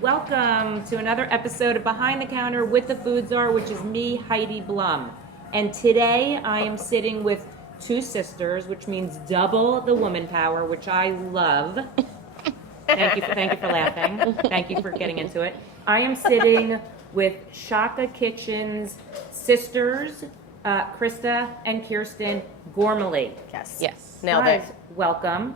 Welcome to another episode of Behind the Counter with the Food Czar, which is me, Heidi Blum. And today I am sitting with two sisters, which means double the woman power, which I love. Thank you for laughing. Thank you for getting into it. I am sitting with Shaka Kitchen's sisters, Krista and Kiersten Gormeley. Yes. Nailed it. Guys, welcome.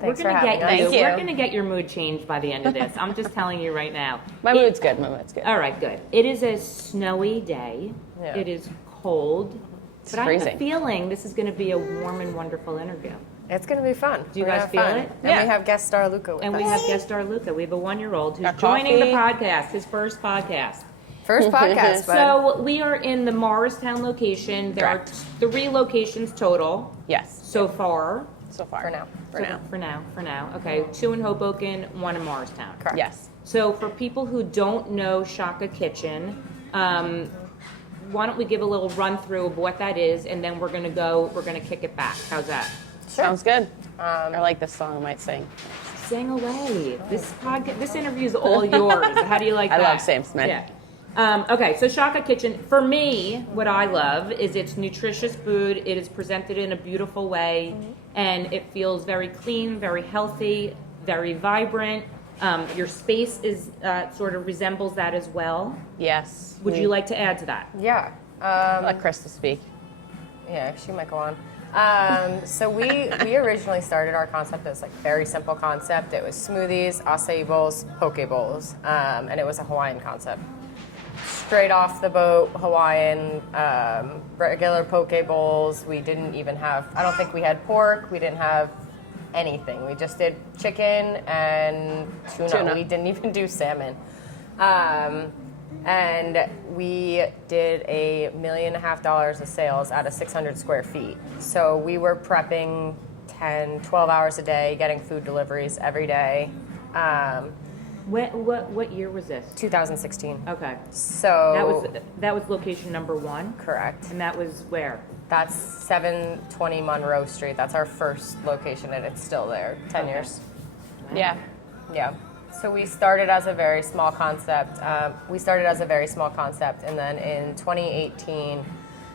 Thanks for having us. Thank you. We're going to get your mood changed by the end of this. I'm just telling you right now. My mood's good. All right, good. It is a snowy day. Yeah. It is cold. It's but I have a freezing. feeling this is going to be a warm and wonderful interview. It's going to be fun. Do you We're guys gonna have feel fun. it? And Yeah. we have guest star Luca with And us. we have guest star Luca. We have a 1-year-old who's Got joining the coffee. podcast, his first podcast. First podcast, bud. So we are in the Morristown location. There Correct. are 3 locations total Yes. so far. So far. For now. For now. Okay, 2 in Hoboken, 1 in Morristown. Correct. Yes. So for people who don't know Shaka Kitchen, why don't we give a little run through of what that is, and then we're gonna kick it back. How's that? Sounds good. I like this song. I might sing. Sing away. This interview is all yours. How do you like I that? love Sam Smith. Yeah. Okay, so Shaka Kitchen, for me, what I love is it's nutritious food. It is presented in a beautiful way, and it feels very clean, very healthy, very vibrant. Your space is sort of resembles that as well. Yes. Would you like to add to that? Yeah. Let Krista speak? Yeah, she might go on. So we originally started our concept as like very simple concept. It was smoothies, acai bowls, poke bowls, and it was a Hawaiian concept. Straight off the boat, Hawaiian, regular poke bowls. We didn't even have, I don't think we had pork. We didn't have anything. We just did chicken and tuna. We didn't even do salmon. And we did $1.5 million of sales out of 600 square feet. So we were prepping 10, 12 hours a day, getting food deliveries every day. What year was this? 2016. Okay. So That was location number 1, correct. and that was where? That's 720 Monroe Street. That's our first location, and it's still there. 10 Okay. years. Yeah. Yeah. So we started as a very small concept. And then in 2018,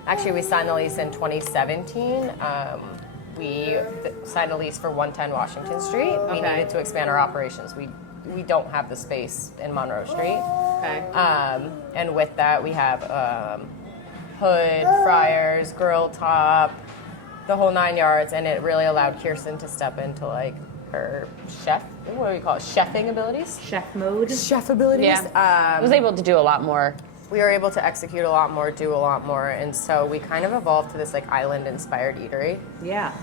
actually we signed the lease in 2017. We signed a lease for 110 Washington Street. We Okay. needed to expand our operations. We don't have the space in Monroe Street. Okay. And with that, we have hood, fryers, grill top, the whole 9 yards, and it really allowed Kiersten to step into like her what do we call it, chefing abilities? Chef mode. Chef abilities. Yeah. I was able to do a lot more. We were able to execute a lot more, do a lot more, and so we kind of evolved to this like island-inspired eatery. Yeah.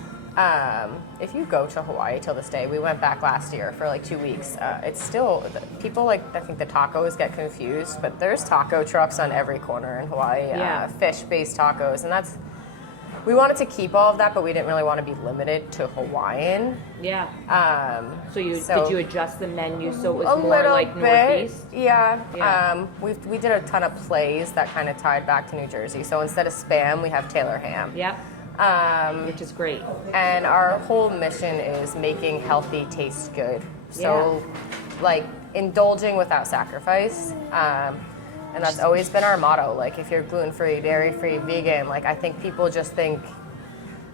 If you go to Hawaii till this day, we went back last year for like 2 weeks. It's still, people like, I think the tacos get confused, but there's taco trucks on every corner in Hawaii. Yeah. Fish-based tacos, and we wanted to keep all of that, but we didn't really want to be limited to Hawaiian. Yeah. So Did you adjust the menu so it was a more little like bit, Northeast? yeah. Yeah. We did a ton of plays that kind of tied back to New Jersey. So instead of Spam, we have Taylor ham. Yep. Which is great. And our whole mission is making healthy taste good. So, like, indulging without sacrifice. And that's always been our motto. Like, if you're gluten-free, dairy-free, vegan, like, I think people just think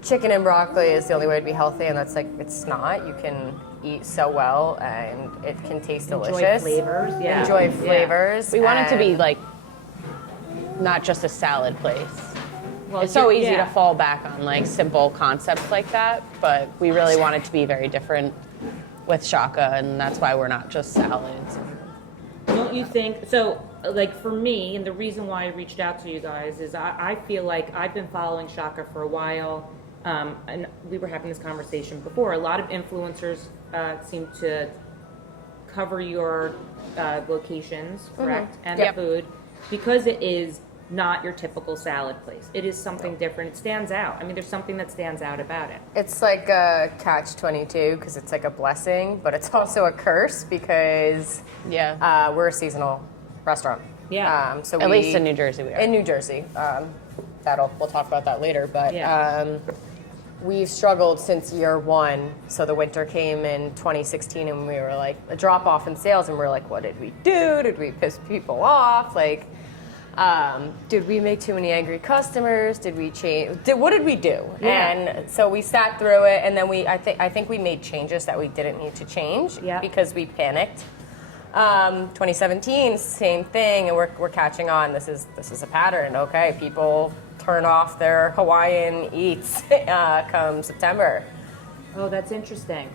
chicken and broccoli is the only way to be healthy, and that's like, it's not. You can eat so well, and it can taste delicious. Enjoy flavors. Yeah. Enjoy flavors. We want it to be and- like not just a salad place. Well, It's so easy yeah. to fall back on like simple concepts like that, but we really want it to be very different with Shaka, and that's why we're not just salads. Don't you think so? Like for me, and the reason why I reached out to you guys is I feel like I've been following Shaka for a while, and we were having this conversation before. A lot of influencers seem to cover your locations, correct, and Yep. the food, because it is not your typical salad place. It is something different. It stands out. I mean, there's something that stands out about it. It's like a catch-22 because it's like a blessing, but it's also a curse because Yeah. we're a seasonal restaurant. Yeah. So At least in New Jersey we are. In New Jersey. We'll talk about that later, but Yeah. we've struggled since year one. So the winter came in 2016 and we were like a drop off in sales and we're like, what did we do? Did we piss people off? Like, did we make too many angry customers? Did we change? What did we do? Yeah. And so we sat through it and then I think we made changes that we didn't need to change because we panicked. 2017, same thing, and we're catching on. This is a pattern. Okay, people turn off their Hawaiian eats come September. Oh, that's interesting.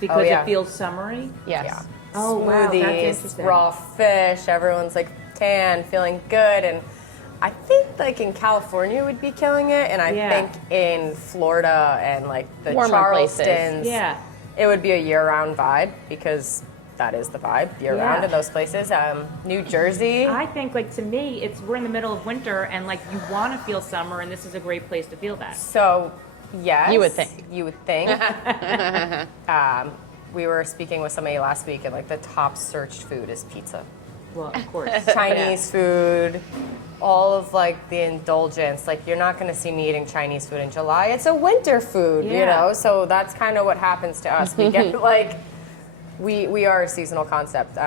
Because it feels summery? Yes. Yeah. Oh, wow, that's Smoothies, interesting. raw fish, everyone's like tan, feeling good, and I think like in California would be killing it, and I think in Florida and like the Warmer Charlestons, places. it would be a year-round vibe because that is the vibe year-round in those places. New Jersey. I think, like, to me, we're in the middle of winter, and like you want to feel summer, and this is a great place to feel that. So, yes. You would think. You would think. We were speaking with somebody last week, and like the top searched food is pizza. Well, of course. Chinese food, all of like the indulgence. Like you're not going to see me eating Chinese food in July. It's a winter food, you know. So that's kind of what happens to us. We get like, we are a seasonal concept.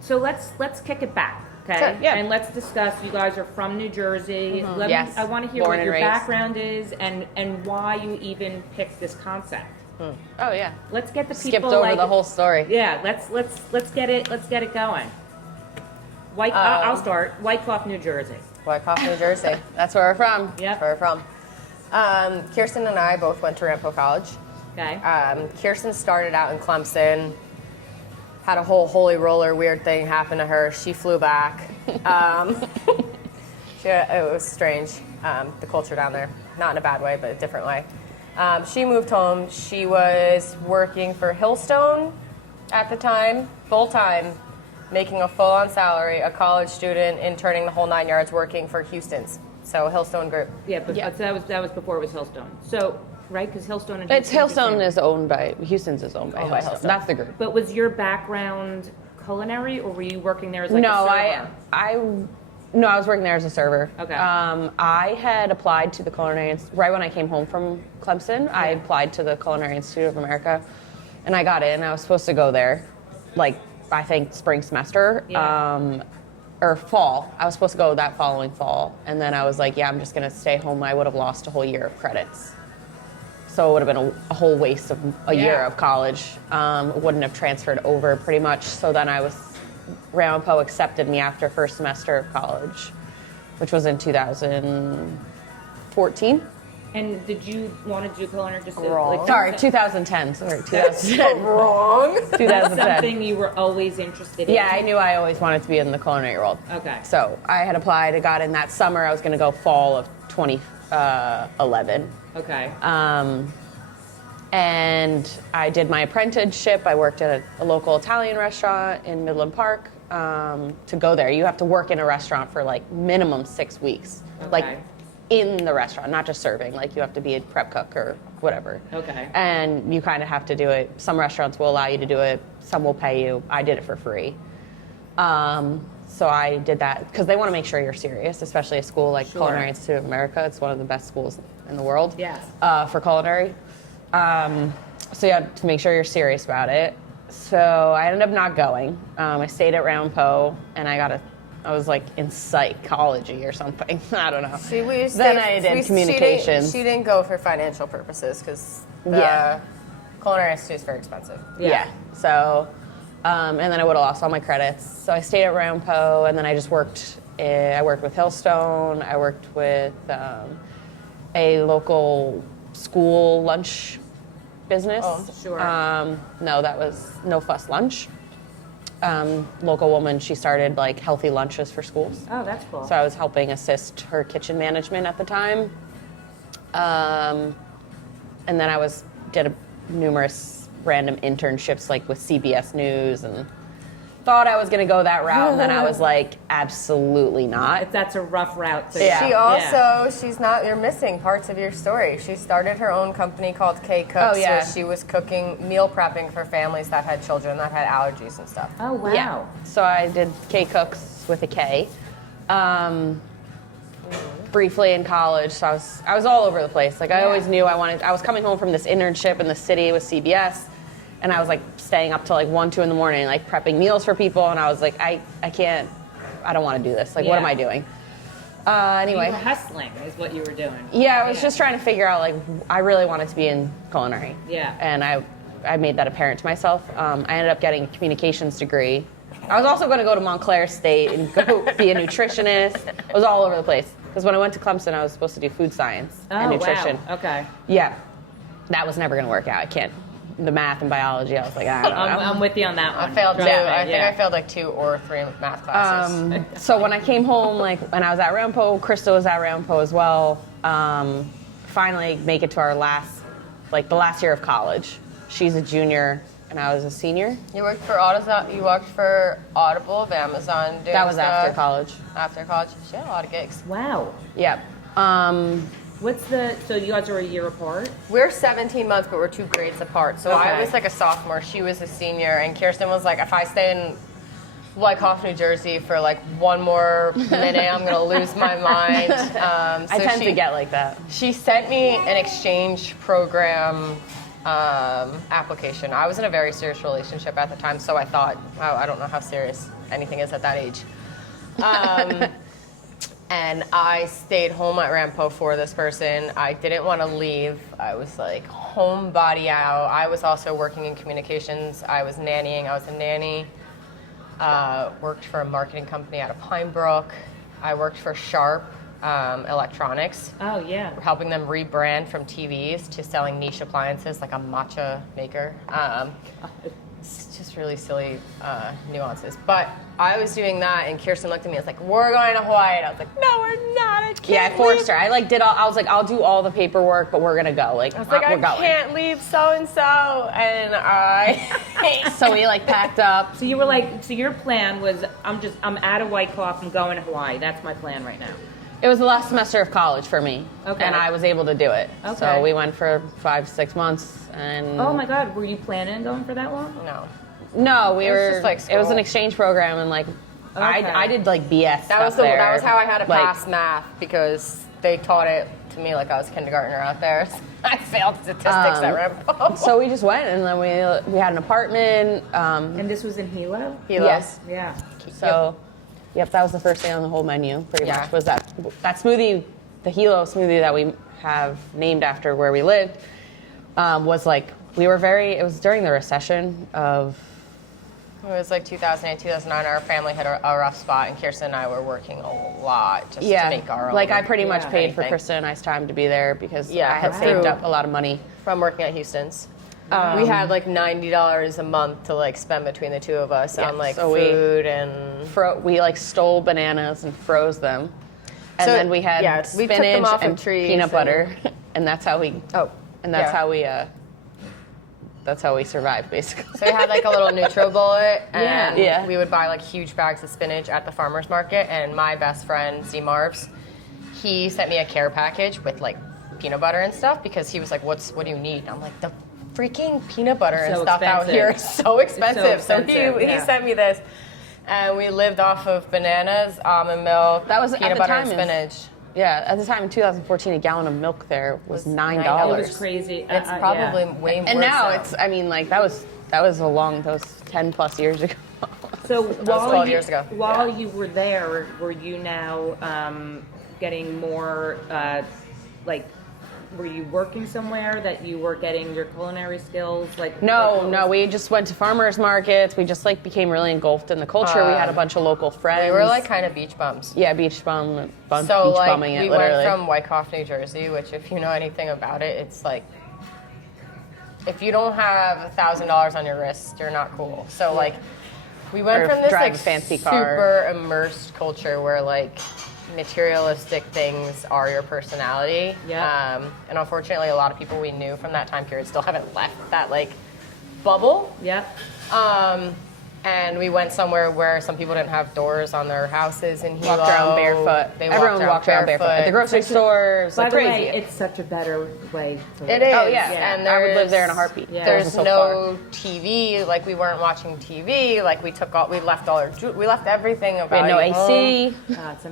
So let's kick it back, okay? Sure, yeah. And let's discuss. You guys are from New Jersey. Yes. I want to hear Born what and your raised. background is and why you even picked this concept. Oh yeah. Let's get the people Skipped over like, the whole story. Yeah, let's get it going. I'll start. Wyckoff, New Jersey. Wyckoff, New Jersey. That's where we're from. Yep. Where we're from. Kiersten and I both went to Rampo College. Okay. Kiersten started out in Clemson, had a whole holy roller weird thing happen to her. She flew back. It was strange, the culture down there. Not in a bad way, but a different way. She moved home. She was working for Hillstone at the time, full-time, making a full-on salary, a college student, interning the whole 9 yards, working for Houston's. So Hillstone Group. Yeah, but that was before it was Hillstone. So, right, because Hillstone and It's Houston's the Hillstone same. is owned by Houston's is owned by Owned by Hillstone. Hillstone. That's the group. But was your background culinary, or were you working there as like No, a server? I was working there as a server. Okay. I had applied to the Culinary right when I came home from Clemson. I applied to the Culinary Institute of America, and I got in. I was supposed to go there, like I think spring semester. Yeah. Or fall. I was supposed to go that following fall, and then I was like, yeah, I'm just gonna stay home. I would have lost a whole year of credits. So it would have been a whole waste of a year of college. Wouldn't have transferred over pretty much. So then Rampo accepted me after first semester of college, which was in 2014. And did you want to do culinary just Wrong. like Sorry, 2010. Sorry, 2010. Wrong. 2010. something you were always interested in? Yeah, I knew I always wanted to be in the culinary world. Okay. So I had applied. I got in that summer. I was going to go fall of 2011. Okay. And I did my apprenticeship. I worked at a local Italian restaurant in Midland Park. To go there, you have to work in a restaurant for like minimum 6 weeks. Okay. Like in the restaurant, not just serving. Like you have to be a prep cook or whatever. Okay. And you kind of have to do it. Some restaurants will allow you to do it. Some will pay you. I did it for free. So I did that because they want to make sure you're serious, especially a school like Culinary Institute of America. It's one of the best schools in the world. Yes. For culinary. So you have to make sure you're serious about it. So I ended up not going. I stayed at Rampo, and I was like in psychology or something. I don't know. Then I did communications. She didn't go for financial purposes because the Culinary Institute is very expensive. Yeah. So, and then I would have lost all my credits. So I stayed at Rampo, and then I just worked. I worked with Hillstone. I worked with a local school lunch business. Oh, sure. No, that was No Fuss Lunch. Local woman, she started like healthy lunches for schools. Oh, that's cool. So I was helping assist her kitchen management at the time. And then I did numerous random internships like with CBS News and thought I was going to go that route, and then I was like, absolutely not. That's a rough route. To You're missing parts of your story. She started her own company called K Cooks, where she was cooking, meal prepping for families that had children that had allergies and stuff. Oh, wow. Yeah. So I did K Cooks with a K. briefly in college, so I was all over the place. Like, I always knew I was coming home from this internship in the city with CBS, and I was like staying up till like 1, 2 in the morning, like prepping meals for people, and I was like, I don't want to do this. Like, what am I doing? Anyway. You were hustling is what you were doing. Yeah, I was just trying to figure out, like, I really wanted to be in culinary. Yeah. And I made that apparent to myself. I ended up getting a communications degree. I was also going to go to Montclair State and go be a nutritionist. I was all over the place. Because when I went to Clemson, I was supposed to do food science and nutrition. Wow. Okay. Yeah. That was never going to work out. I can't. The math and biology, I was like, I don't know. I'm with you on that one. I failed 2. I think Yeah. I failed like 2 or 3 math classes. So when I came home, like when I was at Rampo, Krista was at Rampo as well. Finally make it to our the last year of college. She's a junior and I was a senior. You worked for Audible of Amazon. Doing That was stuff. after college. After college, she had a lot of gigs. Wow. Yep. So you guys are a year apart? We're 17 months, but we're 2 grades apart. So I Okay. was like a sophomore, she was a senior, and Kiersten was like, if I stay in Wyckoff, New Jersey for like 1 more minute, I'm gonna lose my mind. I tend to get like that. She sent me an exchange program application. I was in a very serious relationship at the time, so I thought, wow, I don't know how serious anything is at that age. And I stayed home at Rampo for this person. I didn't want to leave. I was like homebody out. I was also working in communications. I was nannying. I was a nanny. Worked for a marketing company out of Pine Brook. I worked for Sharp Electronics. Oh, yeah. Helping them rebrand from TVs to selling niche appliances like a matcha maker. It's just really silly nuances. But I was doing that, and Kiersten looked at me and was like, we're going to Hawaii. And I was like, no, we're not. I can't I forced leave. her. I was like, I'll do all the paperwork, but we're going to go. Like, I was like, we're I going. can't leave so-and-so. And I... So we like packed up. So you were like, so your plan was, I'm out of Wyckoff, I'm going to Hawaii. That's my plan right now. It was the last semester of college for me. Okay. And I was able to do it. Okay. So we went for 5, 6 months. And Oh my God, were you planning on going for that long? No. No, we It was were. just like it was school. an exchange program, and like, Okay. I did like BS. That was stuff there. that was how I had to Like, pass math, because they taught it to me like I was a kindergartner out there. I failed statistics at Rampo. So we just went, and then we had an apartment. And this was in Hilo? Yes. Yeah. So, yep, that was the first thing on the whole menu. Pretty Yeah. much was that smoothie, the Hilo smoothie that we have named after where we lived. Was like it was during the recession of. It was like 2008, 2009. Our family had a rough spot, and Kiersten and I were working a lot just to make our own. Like I pretty much paid for anything. Krista and I's time to be there because Yeah, I had wow. saved up a lot of money. From working at Houston's. We had like $90 a month to like spend between the 2 of us on like so food and... We like stole bananas and froze them, and So, then we had we took them spinach off of and trees peanut and- butter, and that's how we. Oh, And that's yeah. how we. That's how we survived, basically. So we had like a little NutriBullet, and Yeah. we would buy like huge bags of spinach at the farmer's market. And my best friend, Z Marvs, he sent me a care package with like peanut butter and stuff, because he was like, what do you need? And I'm like, the freaking peanut butter and So stuff out expensive. here is so expensive. expensive, he yeah. sent me this. And we lived off of bananas, almond milk, That was at peanut the butter time and is- spinach. Yeah, at the time in 2014, a gallon of milk there was $9. $9. It was crazy. It's probably way more. And now so. it's. I mean, like that was 10 plus years ago. So while 12 you, years ago. While you were there, were you now getting more were you working somewhere that you were getting your culinary skills? No, we just went to farmers markets. We just like became really engulfed in the culture. We had a bunch of local friends. We were like kind of beach bums. yeah, beach bumming So like it we literally. went from Wyckoff, New Jersey, which if you know anything about it, it's like if you don't have $1,000 on your wrist, you're not cool. So like we went Or from this drive like a fancy car. super immersed culture where like materialistic things are your personality. Yeah. And unfortunately, a lot of people we knew from that time period still haven't left that like bubble. Yep. And we went somewhere where some people didn't have doors on their houses in Hilo. Walked around barefoot. Everyone walked around barefoot. At the grocery store, it was By like the crazy. way, it's such a better way to It live. is. Oh yeah, And I would live there's- there in a heartbeat. Yeah. It There's wasn't so no TV. Like we weren't watching TV. Like we left all our we left everything far. We about had no AC. Oh, it's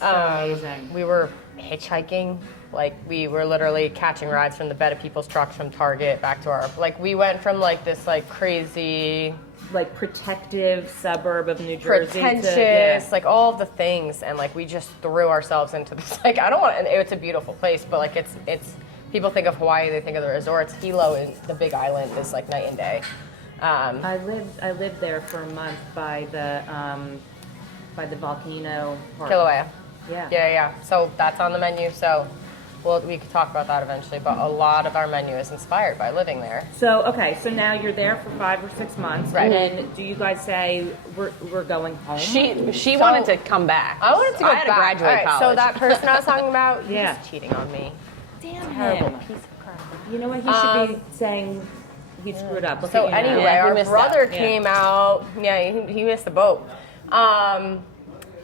so amazing. We were hitchhiking. Like, we were literally catching rides from the bed of people's trucks from Target back to our, like, we went from like this like crazy, like protective suburb of New Jersey pretentious, like all of the things, and like we just threw ourselves into this, like, I don't want, and it's a beautiful place, but like it's people think of Hawaii, they think of the resorts. Hilo and the Big Island is like night and day. I lived there for a month by the volcano park. Kilauea. Yeah. So that's on the menu. So we could talk about that eventually, but a lot of our menu is inspired by living there. So, okay, so now you're there for 5 or 6 months. Right. And do you guys say we're going home? She wanted to come back. I wanted to go I had back. to graduate All right, college. so that person I was talking about, Yeah. he's cheating on me. Damn Terrible him. piece of crap. You know what? He should be saying he screwed up. Look So at you now. anyway, Yeah, he our missed brother out. Yeah. came out. Yeah, he missed the boat.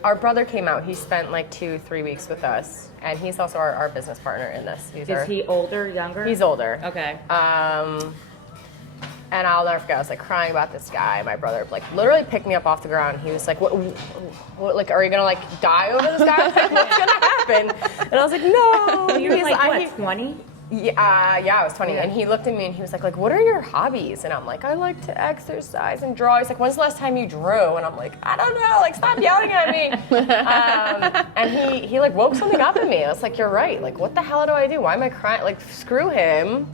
Our brother came out. He spent like 2-3 weeks with us, and he's also our business partner in this. Is he older, younger? He's older. Okay. And I'll never forget, I was like crying about this guy. My brother like literally picked me up off the ground. He was like, what like, are you gonna like die over this guy? I was like, what's gonna happen? And I was like, no. You're He's like, what, he- 20? Yeah, I was 20, Yeah. and he looked at me and he was like, what are your hobbies? And I'm like, I like to exercise and draw. He's like, when's the last time you drew? And I'm like, I don't know, like, stop yelling at me. And he like woke something up in me. I was like, you're right. Like, what the hell do I do? Why am I crying? Like, screw him.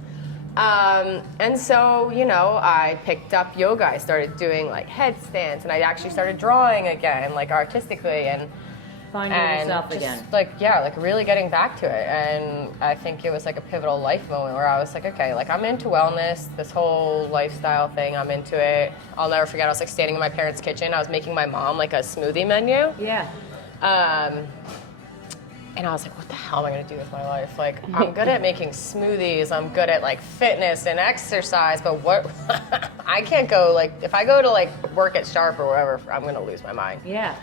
And so, you know, I picked up yoga. I started doing like headstands, and I actually started drawing again, like artistically, and Finding yourself just, again. like, yeah, like really getting back to it. And I think it was like a pivotal life moment where I was like, okay, like I'm into wellness, this whole lifestyle thing, I'm into it. I'll never forget, I was like standing in my parents' kitchen. I was making my mom like a smoothie menu. Yeah. And I was like, what the hell am I gonna do with my life? Like, I'm good at making smoothies, I'm good at like fitness and exercise, but what, I can't go, like, if I go to like work at Sharp or wherever, I'm gonna lose my mind. Yeah.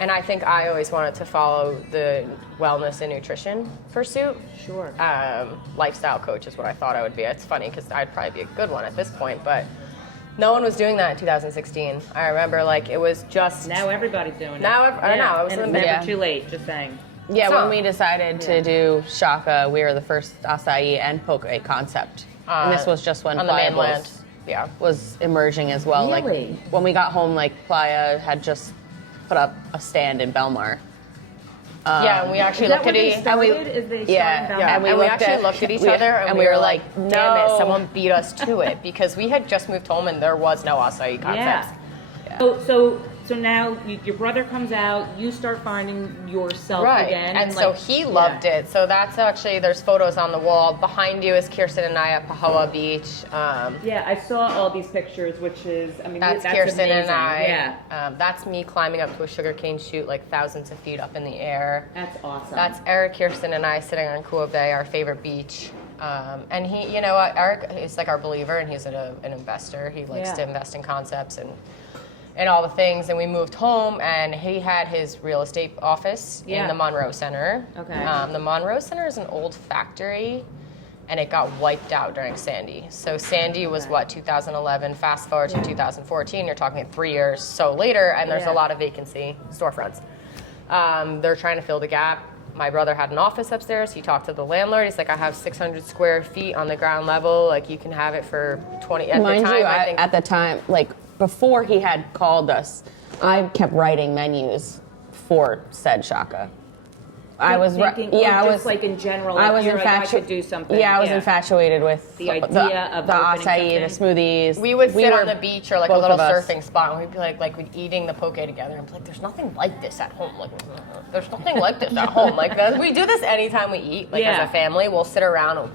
And I think I always wanted to follow the wellness and nutrition pursuit. Sure. Lifestyle coach is what I thought I would be. It's funny because I'd probably be a good one at this point, but no one was doing that in 2016. I remember like it was just... Now everybody's doing it. Now I know, I was and in it's the- never Yeah. too late, just saying. Yeah, So- when we decided to do Shaka, we were the first acai and poke concept. And this was just when on the Playa mainland. Bowls Yeah. was emerging as well. Really? Like when we got home, like Playa had just put up a stand in Belmar. Yeah, and we actually Is that looked where at they each started? Is they Yeah, started down Yeah, and we and we looked actually at- looked at each we- other and we were like, damn it, no. someone beat us to it because we had just moved home and there was no acai concepts. Yeah. So now your brother comes out, you start finding yourself Right, again. and so like, he loved it. So that's actually, there's photos on the wall. Behind you is Kiersten and I at Pahoa Beach. Yeah, I saw all these pictures, which is, I mean, That's that's Kiersten amazing. and I. Yeah, That's me climbing up to a sugarcane chute like thousands of feet up in the air. that's awesome. That's Eric, Kiersten, and I sitting on Kua Bay, our favorite beach. And he, you know, Eric is like our believer, and he's an investor. He likes to invest in concepts and all the things. And we moved home, and he had his real estate office in the Monroe Center. Okay. The Monroe Center is an old factory, and it got wiped out during Sandy. So Sandy was 2011. Fast forward to 2014, you're talking 3 years so later, and there's a lot of vacancy storefronts. They're trying to fill the gap. My brother had an office upstairs. He talked to the landlord. He's like, I have 600 square feet on the ground level. Like, you can have it for 20 at Mind the time. you, I think at the time, like before he had called us, I kept writing menus for said Shaka. I was thinking, yeah, I just was like in general. I like was you're like, I infatuated. could do something. Yeah, I was infatuated with The idea of the opening acai, the something. smoothies. we would sit were on the beach or like a both little of us. surfing spot, and we'd be like we'd eating the poke together. And be like, there's nothing like this at home. Like, there's nothing like this at home. Like, we do this anytime we eat. Like, as a family, we'll sit around. And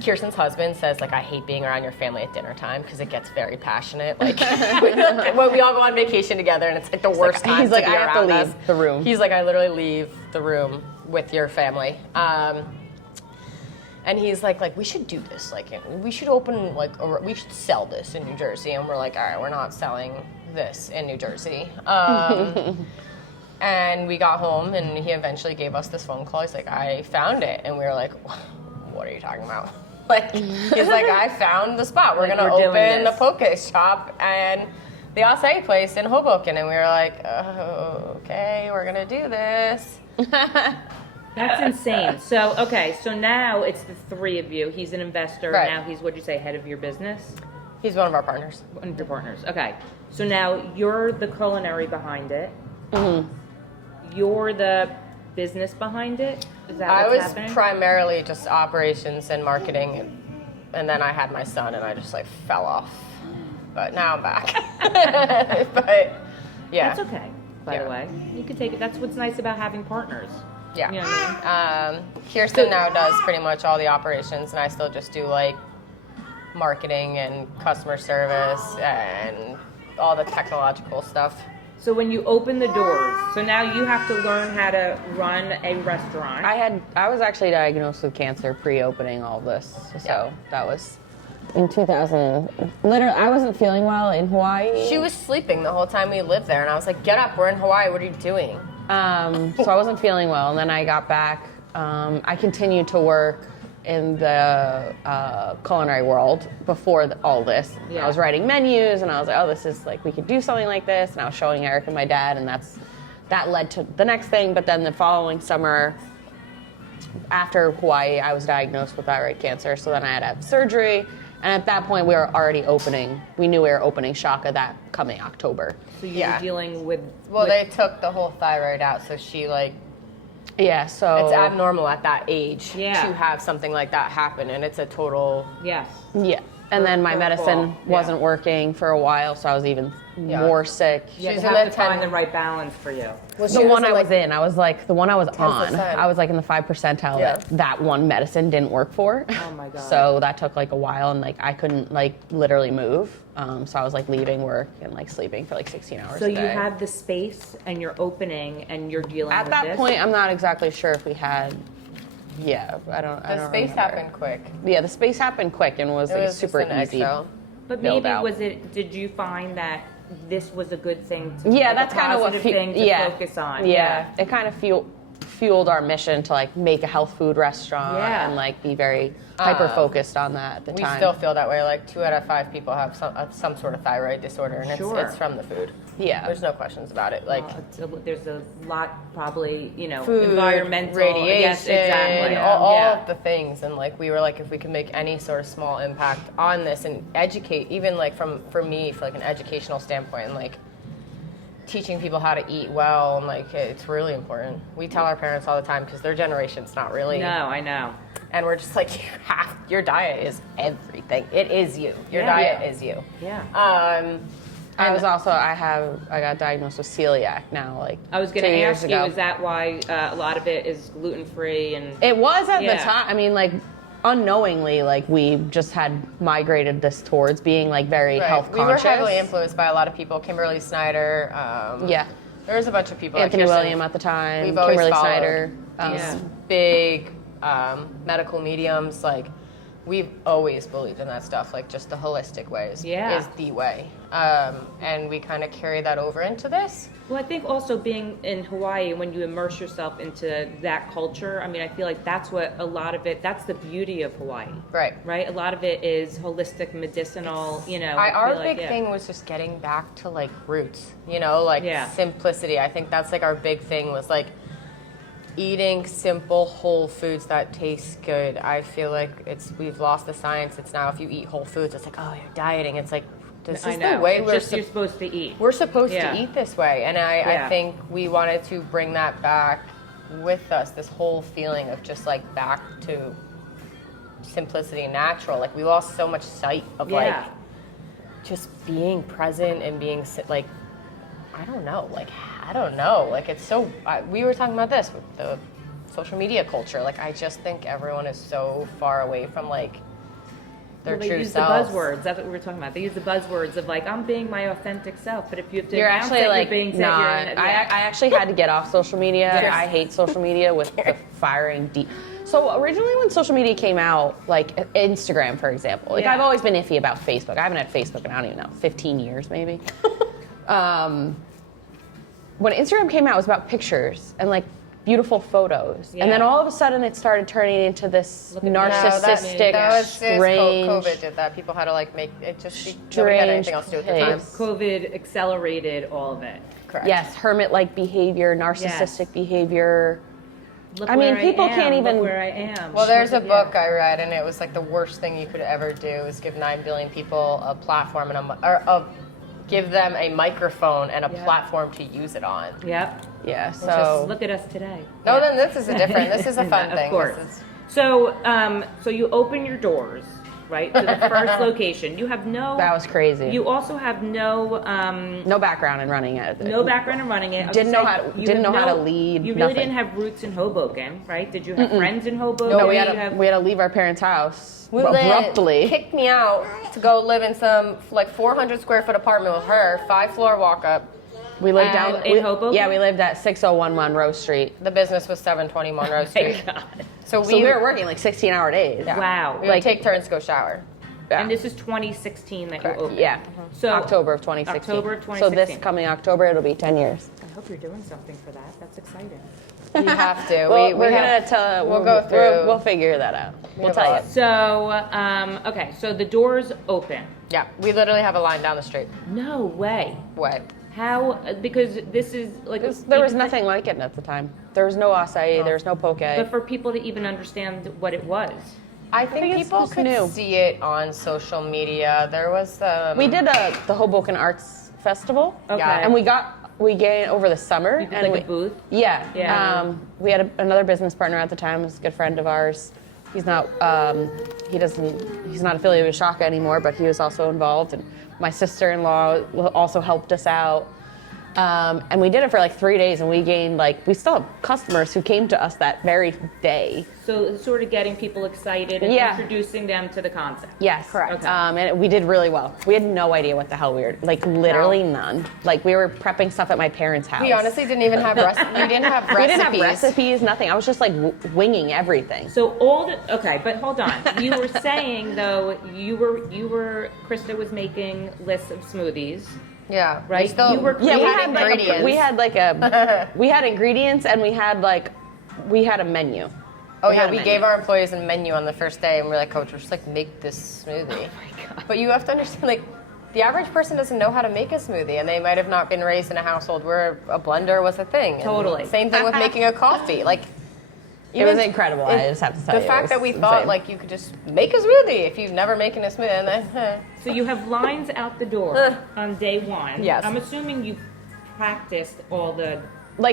Kirsten's husband says, like, I hate being around your family at dinner time because it gets very passionate. Like, when we all go on vacation together, and it's like the worst time he's like, to be I have to around leave us. the room. He's like, I literally leave the room with your family. And he's like, we should do this. Like, we should open, like, or we should sell this in New Jersey. And we're like, all right, we're not selling this in New Jersey. And we got home, and he eventually gave us this phone call. He's like, I found it. And we were like, what are you talking about? Like, he's like, I found the spot. We're Like, going to we're doing open the this. poke shop and the acai place in Hoboken. And we were like, oh, okay, we're going to do this. That's insane. So, okay, so now it's the three of you. He's an investor. Right. Now he's, what'd you say, head of your business? He's one of our partners. One of your partners. Okay. So now you're the culinary behind it. Mm-hmm. You're the business behind it? Is that I what's was happening? primarily just operations and marketing, and then I had my son, and I just like fell off. But now I'm back. But yeah, That's okay, by the way. You can take it. That's what's nice about having partners. yeah. You know what I mean? Kiersten now does pretty much all the operations, and I still just do like marketing and customer service and all the technological stuff. So when you open the doors, so now you have to learn how to run a restaurant. I was actually diagnosed with cancer pre-opening all of this, so Yeah. that was in 2000. Literally, I wasn't feeling well in Hawaii. She was sleeping the whole time we lived there, and I was like, "Get up, we're in Hawaii. What are you doing?" So I wasn't feeling well, and then I got back. I continued to work in the culinary world before all this. Yeah. I was writing menus, and I was like, oh, this is like, we could do something like this. And I was showing Eric and my dad, and that led to the next thing. But then the following summer, after Hawaii, I was diagnosed with thyroid cancer. So then I had to have surgery. And at that point, we were already opening. We knew we were opening Shaka that coming October. So you Yeah. were dealing with... Well, with- they took the whole thyroid out, so she like Yeah, so it's abnormal at that age Yeah. to have something like that happen, and it's a total. Yes. yeah. And then my Curveball. medicine wasn't working for a while, so I was even more sick. You She's have in to the find 10 the right balance for you. Well, The one I was in, I was like, the one I was on, 10%. I was like in the 5 percentile Yeah. that one medicine didn't work for. Oh my God. So that took like a while, and like I couldn't like literally move. So I was like leaving work and like sleeping for like 16 hours So a you day. have the space and you're opening and you're dealing At with that this? point, I'm not exactly sure if we had. Yeah, I don't The space remember. happened quick. Yeah, the space happened quick and was It like was super just an easy. Excel. But build maybe out. did you find that this was a good thing to Yeah, like that's a kind of what positive thing to focus on? Yeah, it kind of fueled our mission to like make a health food restaurant Yeah. and like be very hyper focused on that at the We time. still feel that way. Like 2 out of 5 people have some sort of thyroid disorder, and Sure. it's from the food. Yeah. There's no questions about it. Like There's a lot probably, food, environmental. radiation, Yes, exactly. all Yeah. of the things. And like we were like, if we could make any sort of small impact on this and educate, even like for me, for like an educational standpoint, and like teaching people how to eat well, and like it's really important. We tell our parents all the time because their generation's not really. No, I know. And we're just like, your diet is everything. It is you. Your Yeah. diet is you. Yeah. I got diagnosed with celiac now, like I was going 2 to years ask you, ago. is that why a lot of it is gluten-free and... It was at Yeah. the time. I mean, like unknowingly, like we just had migrated this towards being like very Right. health We were conscious. heavily influenced by a lot of people. Kimberly Snyder. Yeah, There was a bunch of people. Anthony Kirsten, William at the time, We've always Kimberly followed Snyder. Yeah. big medical mediums. Like we've always believed in that stuff. Like just the holistic ways Yeah. is the way. And we kind of carry that over into this. Well, I think also being in Hawaii, when you immerse yourself into that culture, I mean, I feel like that's what a lot of it, that's the beauty of Hawaii. Right. Right? A lot of it is holistic, medicinal, Our feel like, big yeah. thing was just getting back to like roots, like Yeah. simplicity. I think that's like our big thing was like eating simple whole foods that taste good. I feel like we've lost the science. It's now if you eat whole foods, it's like, oh, you're dieting. It's like this I is know. the way It's just you're supposed to eat. we're supposed Yeah. to eat this way. And Yeah. I think we wanted to bring that back with us, this whole feeling of just like back to simplicity, natural. Like we lost so much sight of like Yeah. just being present and being like, I don't know. Like it's so, we were talking about this with the social media culture. Like I just think everyone is so far away from like their Well, they true use selves. the buzzwords. That's what we were talking about. They use the buzzwords of like, I'm being my authentic self. But if you have to You're announce actually that like, you're being nah. you're in, I actually had to get off social media. Yes. I hate social media with the firing deep. So originally when social media came out, like Instagram, for example, like Yeah. I've always been iffy about Facebook. I haven't had Facebook in, I don't even know, 15 years maybe. When Instagram came out, it was about pictures. And like beautiful photos. And then all of a sudden it started turning into this narcissistic, that was strange... COVID did that. People had to like make it just nobody had anything else to do at the time. COVID accelerated all of it. Correct. Yes, hermit-like behavior, narcissistic behavior. Look I mean, where people I am, can't even... Look where I am. Well, there's a book I read, and it was like the worst thing you could ever do is give 9 billion people a platform and give them a microphone and a platform to use it on. Yep. Yeah, Just so... look at us today. No, then this is this is a fun Of thing. course. So you open your doors, right, to the first location. You have no... That was crazy. You also have no... no background in running it. No background in running it. Didn't know how to lead. You really nothing. didn't have roots in Hoboken, right? Did you have friends in Hoboken? No, we had to leave our parents' house abruptly. Kicked me out to go live in some like 400 square foot apartment with her, 5-floor walk up. We lived down in Hoboken? Yeah, we lived at 601 Monroe Street. The business was 720 Monroe Street. God. So we were working like 16-hour days. Yeah. Wow. We would take turns to go shower. Yeah. And this is 2016 that Correct. you opened. Yeah. So October of 2016. October of 2016. So this coming October, it'll be 10 years. I hope you're doing something for that. That's exciting. We have to. Well, we're gonna tell. We'll go through. We'll figure that out. We'll have tell a you. lot. So, okay, so the doors open. Yeah, we literally have a line down the street. No way. What? How? Because this is like... There was nothing like it at the time. There was no acai, there was no poke. But for people to even understand what it was. I think it's people just could new. see it on social media. There was We did the Hoboken Arts Festival. Okay. Yeah. And we gained over the summer. You did and like a booth? Yeah. Yeah. We had another business partner at the time, who's a good friend of ours. He's not he's not affiliated with Shaka anymore, but he was also involved. And my sister-in-law also helped us out. And we did it for like 3 days, and we gained we still have customers who came to us that very day. So it's sort of getting people excited and introducing them to the concept. Yes. Correct. Okay. And we did really well. We had no idea what the hell we were, literally none. We were prepping stuff at my parents' house. We honestly didn't even have recipes. We didn't have recipes. We didn't have recipes, nothing. I was just winging everything. So okay, but hold on. You were saying though, Krista was making lists of smoothies. Yeah. Right? We we had had ingredients. we had ingredients, and we had a menu. Oh We had yeah, a we menu. gave our employees a menu on the first day, and we're like, Coach, we're just make this smoothie. Oh my God. But you have to understand, the average person doesn't know how to make a smoothie, and they might have not been raised in a household where a blender was a thing. And Totally. Same thing with making a coffee. It was incredible. I just have to tell you. The fact that we It's thought insane. you could just make a smoothie if you've never making a smoothie, and then So you have lines out the door on day one. Yes. I'm assuming you practiced all the...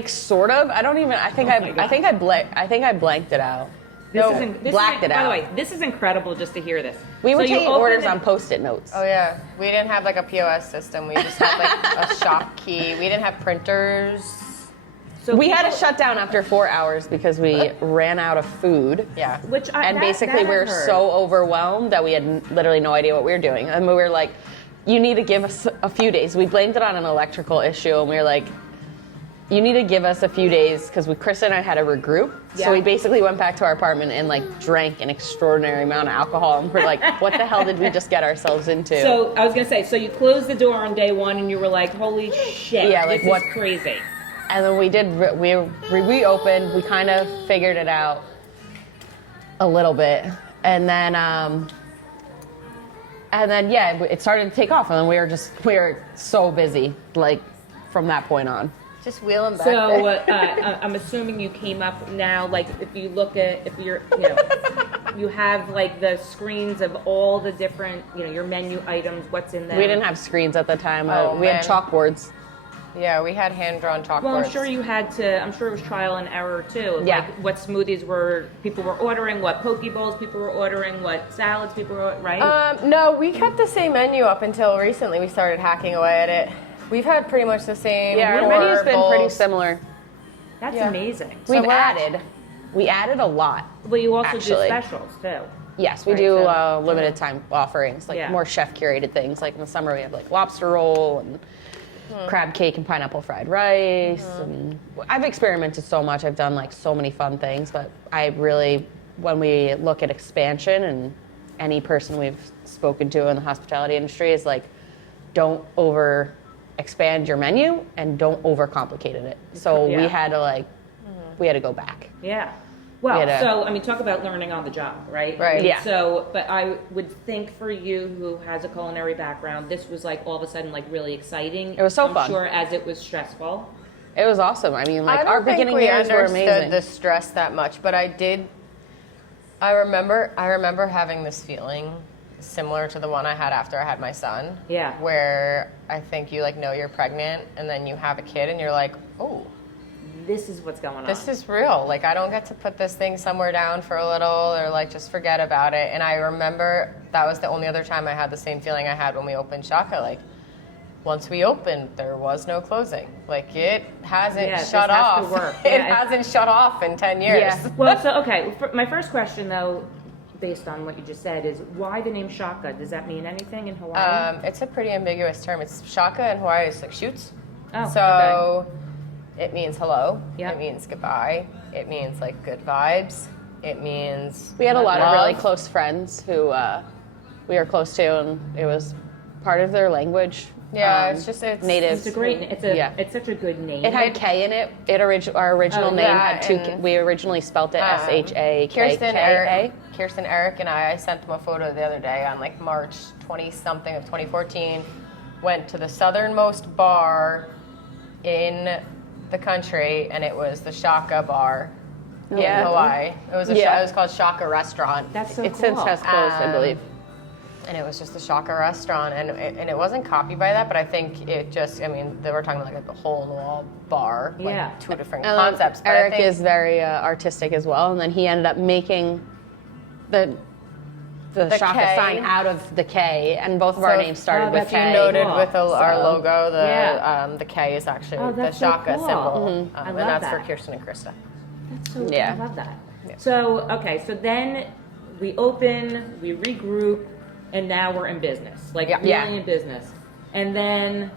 Sort of. I don't even. I think Oh my God. I think I blanked it out. By blacked it the out. way, this is incredible just to hear this. We were So you taking open orders it- on Post-it notes. oh yeah, we didn't have a POS system. We just had a shop key. We didn't have printers. So We had to people- shut down after 4 hours because we ran out of food. Yeah. And basically, we were so overwhelmed that we had literally no idea what we were doing. And we were like, you need to give us a few days. We blamed it on an electrical issue, and we were like, you need to give us a few days, because Krista and I had to regroup. Yeah. So we basically went back to our apartment and drank an extraordinary amount of alcohol. And we're like, what the hell did we just get ourselves into? So I was going to say, so you closed the door on day one and you were like, holy shit, Yeah, this what- is crazy. And then we reopened. We kind of figured it out a little bit, and then it started to take off. And then we were so busy from that point on. Just wheeling back. So there. I'm assuming you came up now, if you look at, you have the screens of all the different, your menu items, what's in there. We didn't have screens at the time. Oh, we had man. chalkboards. Yeah, we had hand-drawn chalkboards. Well, I'm sure you had to, I'm sure it was trial and error too. of, Yeah. What smoothies people were ordering, what poke bowls people were ordering, what salads people were ordering, right? No, we kept the same menu up until recently. We started hacking away at it. We've had pretty much the same. Yeah, our core menu's been pretty bowls. similar. That's yeah. amazing. We we're- added a lot. But you also actually. do specials too. Yes, we Right, do so- limited time offerings, Yeah. more chef curated things. Like in the summer, we have lobster roll and crab cake and pineapple fried rice. And I've experimented so much. I've done so many fun things. But I really, when we look at expansion, and any person we've spoken to in the hospitality industry is don't over expand your menu and don't overcomplicate it. So Yeah. we had to we had to go back. Yeah. Well, We had a- so, I mean, talk about learning on the job, right? Right. I mean, Yeah. So, but I would think for you who has a culinary background, this was like all of a sudden like really exciting. It was so I'm fun. sure as it was stressful. It was awesome. I mean, like I don't our think beginning we years were understood amazing. the stress that much, but I remember having this feeling similar to the one I had after I had my son. Yeah. Where I think you like know you're pregnant and then you have a kid and you're like, oh, This is what's going on. this is real. Like I don't get to put this thing somewhere down for a little or like just forget about it. And I remember that was the only other time I had the same feeling I had when we opened Shaka. Like once we opened, there was no closing. Like it hasn't Yeah, this shut has to off. work. It Yeah. hasn't shut off in 10 years. Yeah. Well, so, okay. My first question, though, based on what you just said, is why the name Shaka? Does that mean anything in Hawaii? It's a pretty ambiguous term. It's Shaka in Hawaii. It's like shoots. Oh, So it means hello. Yeah. It means goodbye. It means like good vibes. It means We had a lot of love. really close friends who we were close to, and it was part of their language. Yeah, it's native. It's a great. It's such a good name. It had K in it. Our original Oh, name yeah, had two. and, We originally spelt it SHAKKA. Kiersten, Eric, and I sent them a photo the other day on like March 20-something of 2014. Went to the southernmost bar in the country, and it was the Shaka Bar in Hawaii. It was it was called Shaka Restaurant. That's so It cool. since has closed, I believe. And it was just a Shaka restaurant, and it wasn't copied by that, but I think it just, I mean, they were talking about like a hole-in-the-wall bar, like Yeah. two different And concepts. But I Eric think- is very artistic as well, and then he ended up making the Shaka K. sign out of the K, and both of our So- names started Oh, with that's If you K. noted Cool. with our So- logo, Yeah. the K is actually Oh, the that's so Shaka cool. symbol, I and love that's that. for Kiersten and Krista. That's so Yeah. I love that. So okay, so then we open, we regroup, and now we're in business. Like really Yeah. in business. And then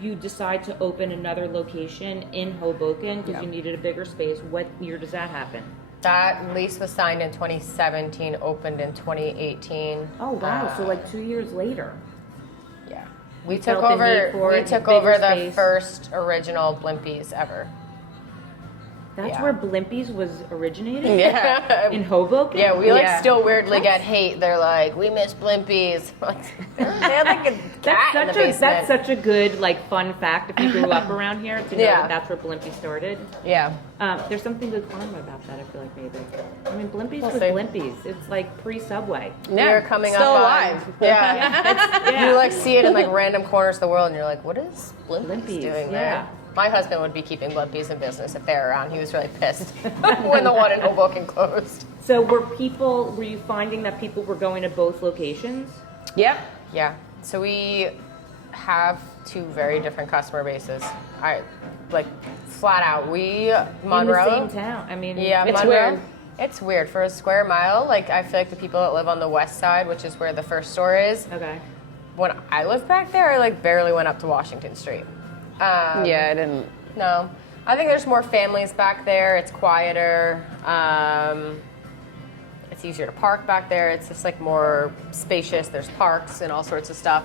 you decide to open another location in Hoboken because you needed a bigger space. What year does that happen? That lease was signed in 2017, opened in 2018. Oh wow! So like 2 years later. Yeah. We You took felt the need over. for We it, took bigger over the space. first original Blimpies ever. That's Yeah. where Blimpies was originated. Yeah. In Hoboken. Yeah, we like Yeah. still weirdly get hate. They're like, we miss Blimpies. They had like a cat in the basement. That's such a good like fun fact if you grew up around here to know Yeah. that that's where Blimpie started. Yeah. There's something good karma about that. I feel like maybe. I mean, Blimpies We'll was see. Blimpies. It's like pre-Subway. You're coming still up on- alive. Yeah. You like see it in like random corners of the world, and you're like, what is Blimpies Blimpies, doing yeah. there? My husband would be keeping Blimpies in business if they were around. He was really pissed when the one in Hoboken closed. So were you finding that people were going to both locations? Yep. Yeah. So we have two very different customer bases. I like flat out. We Monroe. In the same town. I mean, Yeah, It's Monroe. weird. It's weird for a square mile. Like I feel like the people that live on the west side, which is where the first store is, Okay. when I lived back there, I like barely went up to Washington Street. Yeah, I didn't. No, I think there's more families back there. It's quieter. It's easier to park back there. It's just like more spacious. There's parks and all sorts of stuff.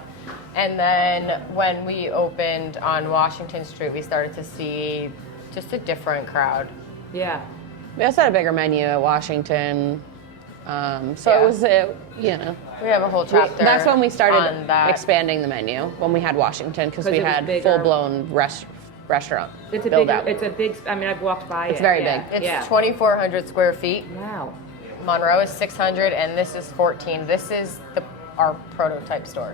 And then when we opened on Washington Street, we started to see just a different crowd. Yeah. We also had a bigger menu at Washington. So Yeah. it was, you know. We have a whole chapter. That's when we on started that. expanding the menu, when we had Washington, because 'Cause we it was had bigger. full-blown restaurant It's a build big. out. It's a big. I mean, I've walked by. It's it. very Yeah. big. It's yeah. 2,400 square feet. Wow. Monroe is 600, and this is 14. This is our prototype store.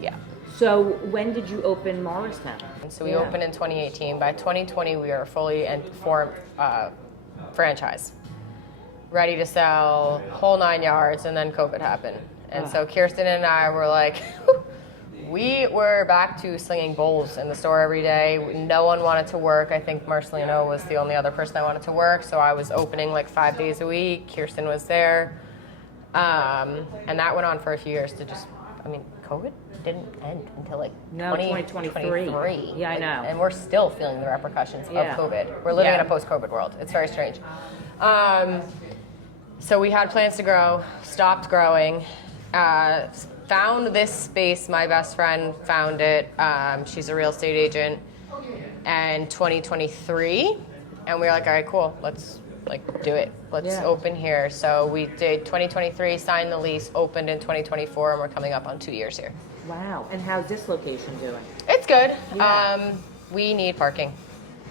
Yeah. So when did you open Morristown? So we Yeah. opened in 2018. By 2020, we are fully and formed franchise, ready to sell, whole 9 yards, and then COVID happened. And so Kiersten and I were like, we were back to slinging bowls in the store every day. No one wanted to work. I think Marcelino was the only other person that wanted to work. So I was opening like 5 days a week. Kiersten was there. And that went on for a few years to just, I mean, COVID didn't end until like No, 2023. Yeah, I know. And we're still feeling the repercussions Yeah. of COVID. We're living Yeah. in a post-COVID world. It's very strange. So we had plans to grow, stopped growing, found this space. My best friend found it. She's a real estate agent. and 2023, and we were like, all right, cool, let's do it. Let's open here. So we did 2023, signed the lease, opened in 2024, and we're coming up on 2 years here. Wow. And how's this location doing? It's good. Yeah. We need parking.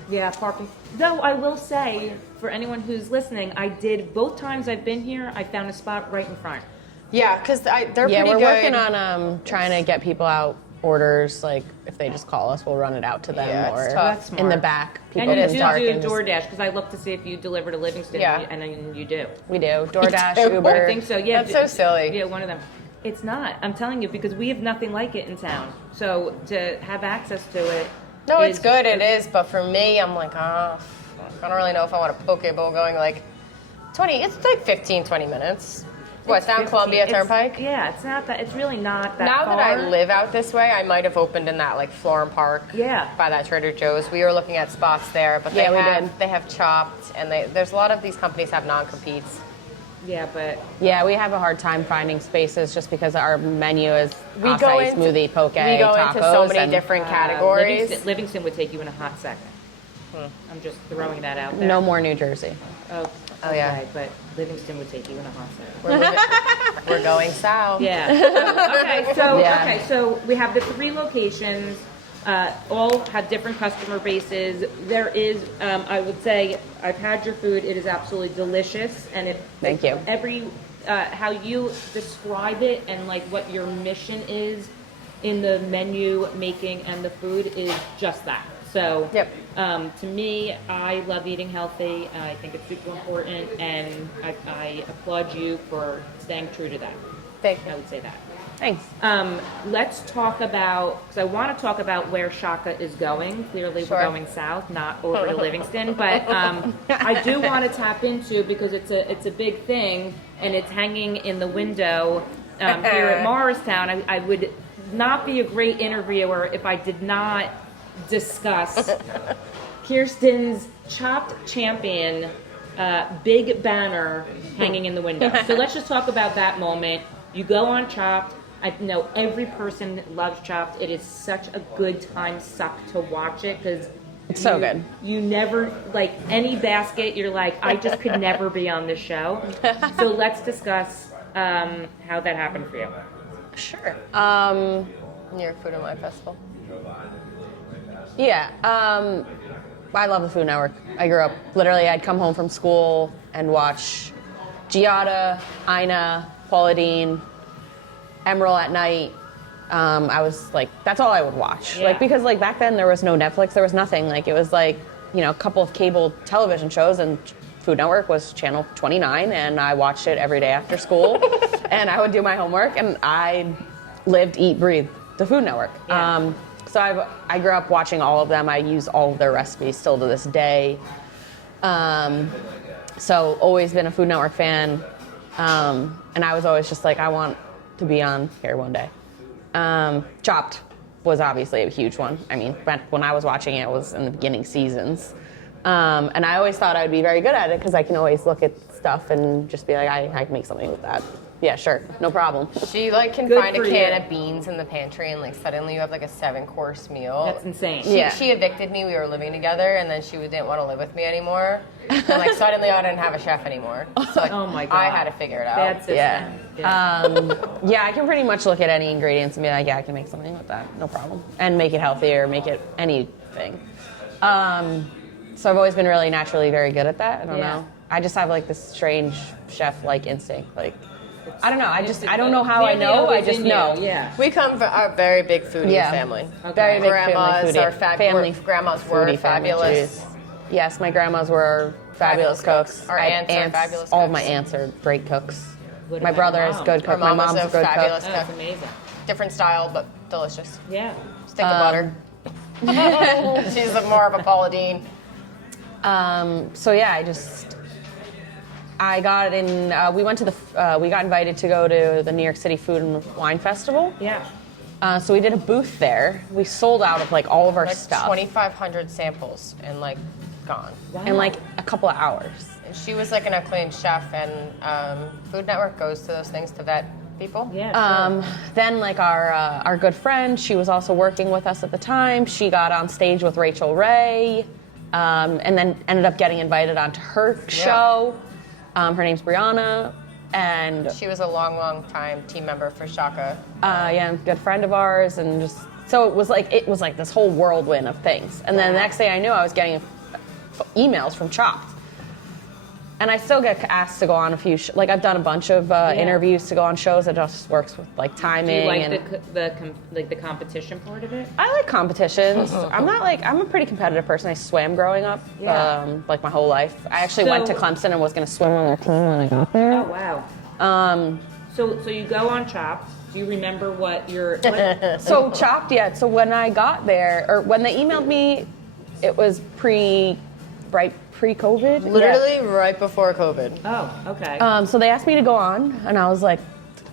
Yeah, parking. Though I will say, for anyone who's listening, I did both times I've been here, I found a spot right in front. Yeah, because they're pretty good. Yeah, we're working on trying to get people out orders. Like, if they just call us, we'll run it out to them. Yeah, or it's tough. That's in the smart. back. People And you can park do and just- DoorDash, because I looked to see if you deliver to Livingston, Yeah. and you do. We do. DoorDash, do. Uber. I think so, yeah. That's so silly. Yeah, one of them. It's not. I'm telling you, because we have nothing like it in town. So to have access to it. No, is- it's good, it is, but for me, I'm like, I don't really know if I want a poke bowl going like 20, it's like 15, 20 minutes. What, down 15. Columbia It's- Turnpike? Yeah, it's not that. It's really not that Now far. that I live out this way, I might have opened in that like Florham Park. Yeah. By that Trader Joe's. We were looking at spots there, but Yeah, we did. they have Chopped, and there's a lot of these companies have non-competes. Yeah, but Yeah, we have a hard time finding spaces just because our menu is We acai, go into- smoothie, poke, We go tacos, into so many and different categories. Livingston would take you in a hot second. I'm just throwing that out there. no more New Jersey. Oh, Oh, yeah. okay, but Livingston would take you in a hot second. We're going south. Yeah. Yeah. Okay, so we have the 3 locations. All have different customer bases. There is, I would say, I've had your food. It is absolutely delicious, and it. Thank you. Every how you describe it and like what your mission is in the menu making and the food is just that. So, Yep. to me, I love eating healthy. I think it's super important, and I applaud you for staying true to that. Thank you. I would say that. Thanks. Let's talk about, because I want to talk about where Shaka is going. Clearly, Sure. we're going south, not over to Livingston. But I do want to tap into, because it's a big thing, and it's hanging in the window here at Morristown. I would not be a great interviewer if I did not discuss Kiersten's Chopped Champion big banner hanging in the window. So let's just talk about that moment. You go on Chopped. I know every person loves Chopped. It is such a good time suck to watch it because It's so good. You never, like any basket, you're like, I just could never be on this show. So let's discuss how that happened for you. Sure. New York Food and Wine Festival. Yeah. I love the Food Network. I grew up, literally, I'd come home from school and watch Giada, Ina, Paula Deen, Emerald at night. I was like, that's all I would watch. Yeah. Like, because like back then there was no Netflix, there was nothing. Like it was like, you know, a couple of cable television shows, and Food Network was channel 29, and I watched it every day after school. And I would do my homework, and I lived, eat, breathe the Food Network. Yeah. So I grew up watching all of them. I use all of their recipes still to this day. So always been a Food Network fan. And I was always just like, I want to be on here one day. Chopped was obviously a huge one. I mean, when I was watching it, it was in the beginning seasons. And I always thought I would be very good at it because I can always look at stuff and just be like, I can make something with that. Yeah, sure, no problem. She like can Good find for a can you. of beans in the pantry, and like suddenly you have like a 7-course meal. That's insane. She, Yeah. she evicted me. We were living together, and then she didn't want to live with me anymore. And like suddenly I didn't have a chef anymore. So like, Oh my God. I had to figure it out. Bad system. Yeah. Yeah, I can pretty much look at any ingredients and be like, yeah, I can make something with that, no problem. And make it healthy or make it anything. So I've always been really naturally very good at that. I don't Yeah. know. I just have like this strange chef-like instinct. Like, I don't know. I don't know how I know. I just know. Yeah. We come from a very big foodie Yeah. family. Okay. Very big Grandmas family foodie. are grandmas were foodie family, fabulous. jeez. Yes, my grandmas were fabulous cooks. Our I had aunts are fabulous All cooks. of my aunts are great cooks. What My about brother your is mom? good cook. Our My mom mom's was a a good fabulous cook. That's amazing. Different style, but delicious. Yeah. Stick of butter. She's more of a Paula Deen. So yeah, I got in. We went to we got invited to go to the New York City Food and Wine Festival. Yeah. So we did a booth there. We sold out of like all of our Like stuff 2,500 samples and like gone. Wow. in like a couple of hours. And she was like an acclaimed chef, and Food Network goes to those things to vet people. Yeah. Sure. Then like our good friend, she was also working with us at the time. She got on stage with Rachel Ray, and then ended up getting invited onto her show. Her name's Brianna, and She was a long time team member for Shaka. yeah, good friend of ours, and just so it was like this whole whirlwind of things. And then the next thing I knew, I was getting emails from Chopped. And I still get asked to go on a few, like I've done a bunch of interviews to go on shows. It just works with like timing. Do you like and the competition part of it? I like competitions. I'm a pretty competitive person. I swam growing up, like my whole life. I actually went to Clemson and was going to swim on their team when I got there. Oh wow. So you go on Chopped. Do you remember what your So Chopped, yeah. So when I got there, or when they emailed me, it was pre-COVID. Literally right before COVID. Oh, okay. So they asked me to go on, and I was like,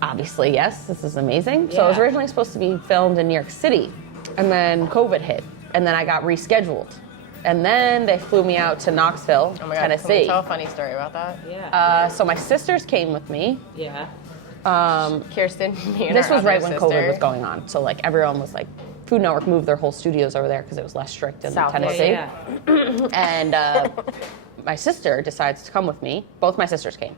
obviously, yes, this is amazing. So it was Yeah. originally supposed to be filmed in New York City, and then COVID hit, and then I got rescheduled. And then they flew me out to Knoxville, Oh my God, Tennessee. can we tell a funny story about that? Yeah. So my sisters came with me. Yeah. Kiersten, me and This our was right other when sister. COVID was going on. So like everyone was like, Food Network moved their whole studios over there because it was less strict in South, Tennessee. Yeah. And my sister decides to come with me. Both my sisters came.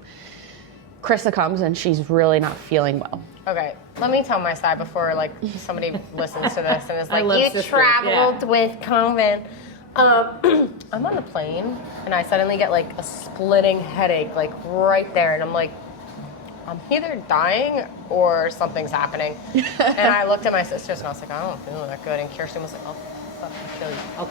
Krista comes and she's really not feeling well. Okay, let me tell my side before like somebody listens to this and is I like, love you sisters, traveled yeah. with COVID. I'm on the plane and I suddenly get like a splitting headache like right there, and I'm like, I'm either dying or something's happening. And I looked at my sisters and I was like, I don't feel that good. And Kiersten was like, I'll fucking kill you. I'll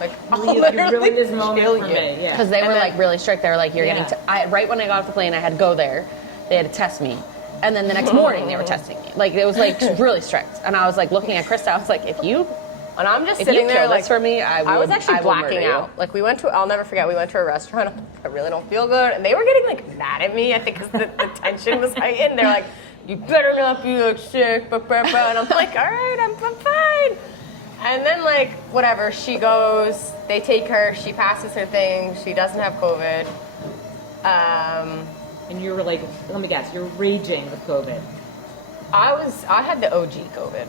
like, You really this moment kill for you. me. Yeah. Because they were like really strict. They were like, you're Yeah. getting, right when I got off the plane, I had to go there. They had to test me. And then the next morning they were testing me. Like it was like really strict. And I was like looking at Krista, I was like, if you And I'm just If sitting you there kill like this for me, I was will actually murder blacking you. out. Like I'll never forget, we went to a restaurant. I really don't feel good, and they were getting like mad at me. I think because the tension was heightened. They're like, "You better not be like sick," and I'm like, "All right, I'm fine." And then like whatever, she goes. They take her. She passes her thing. She doesn't have COVID. And you were like, let me guess, you're raging with COVID. I had the OG COVID.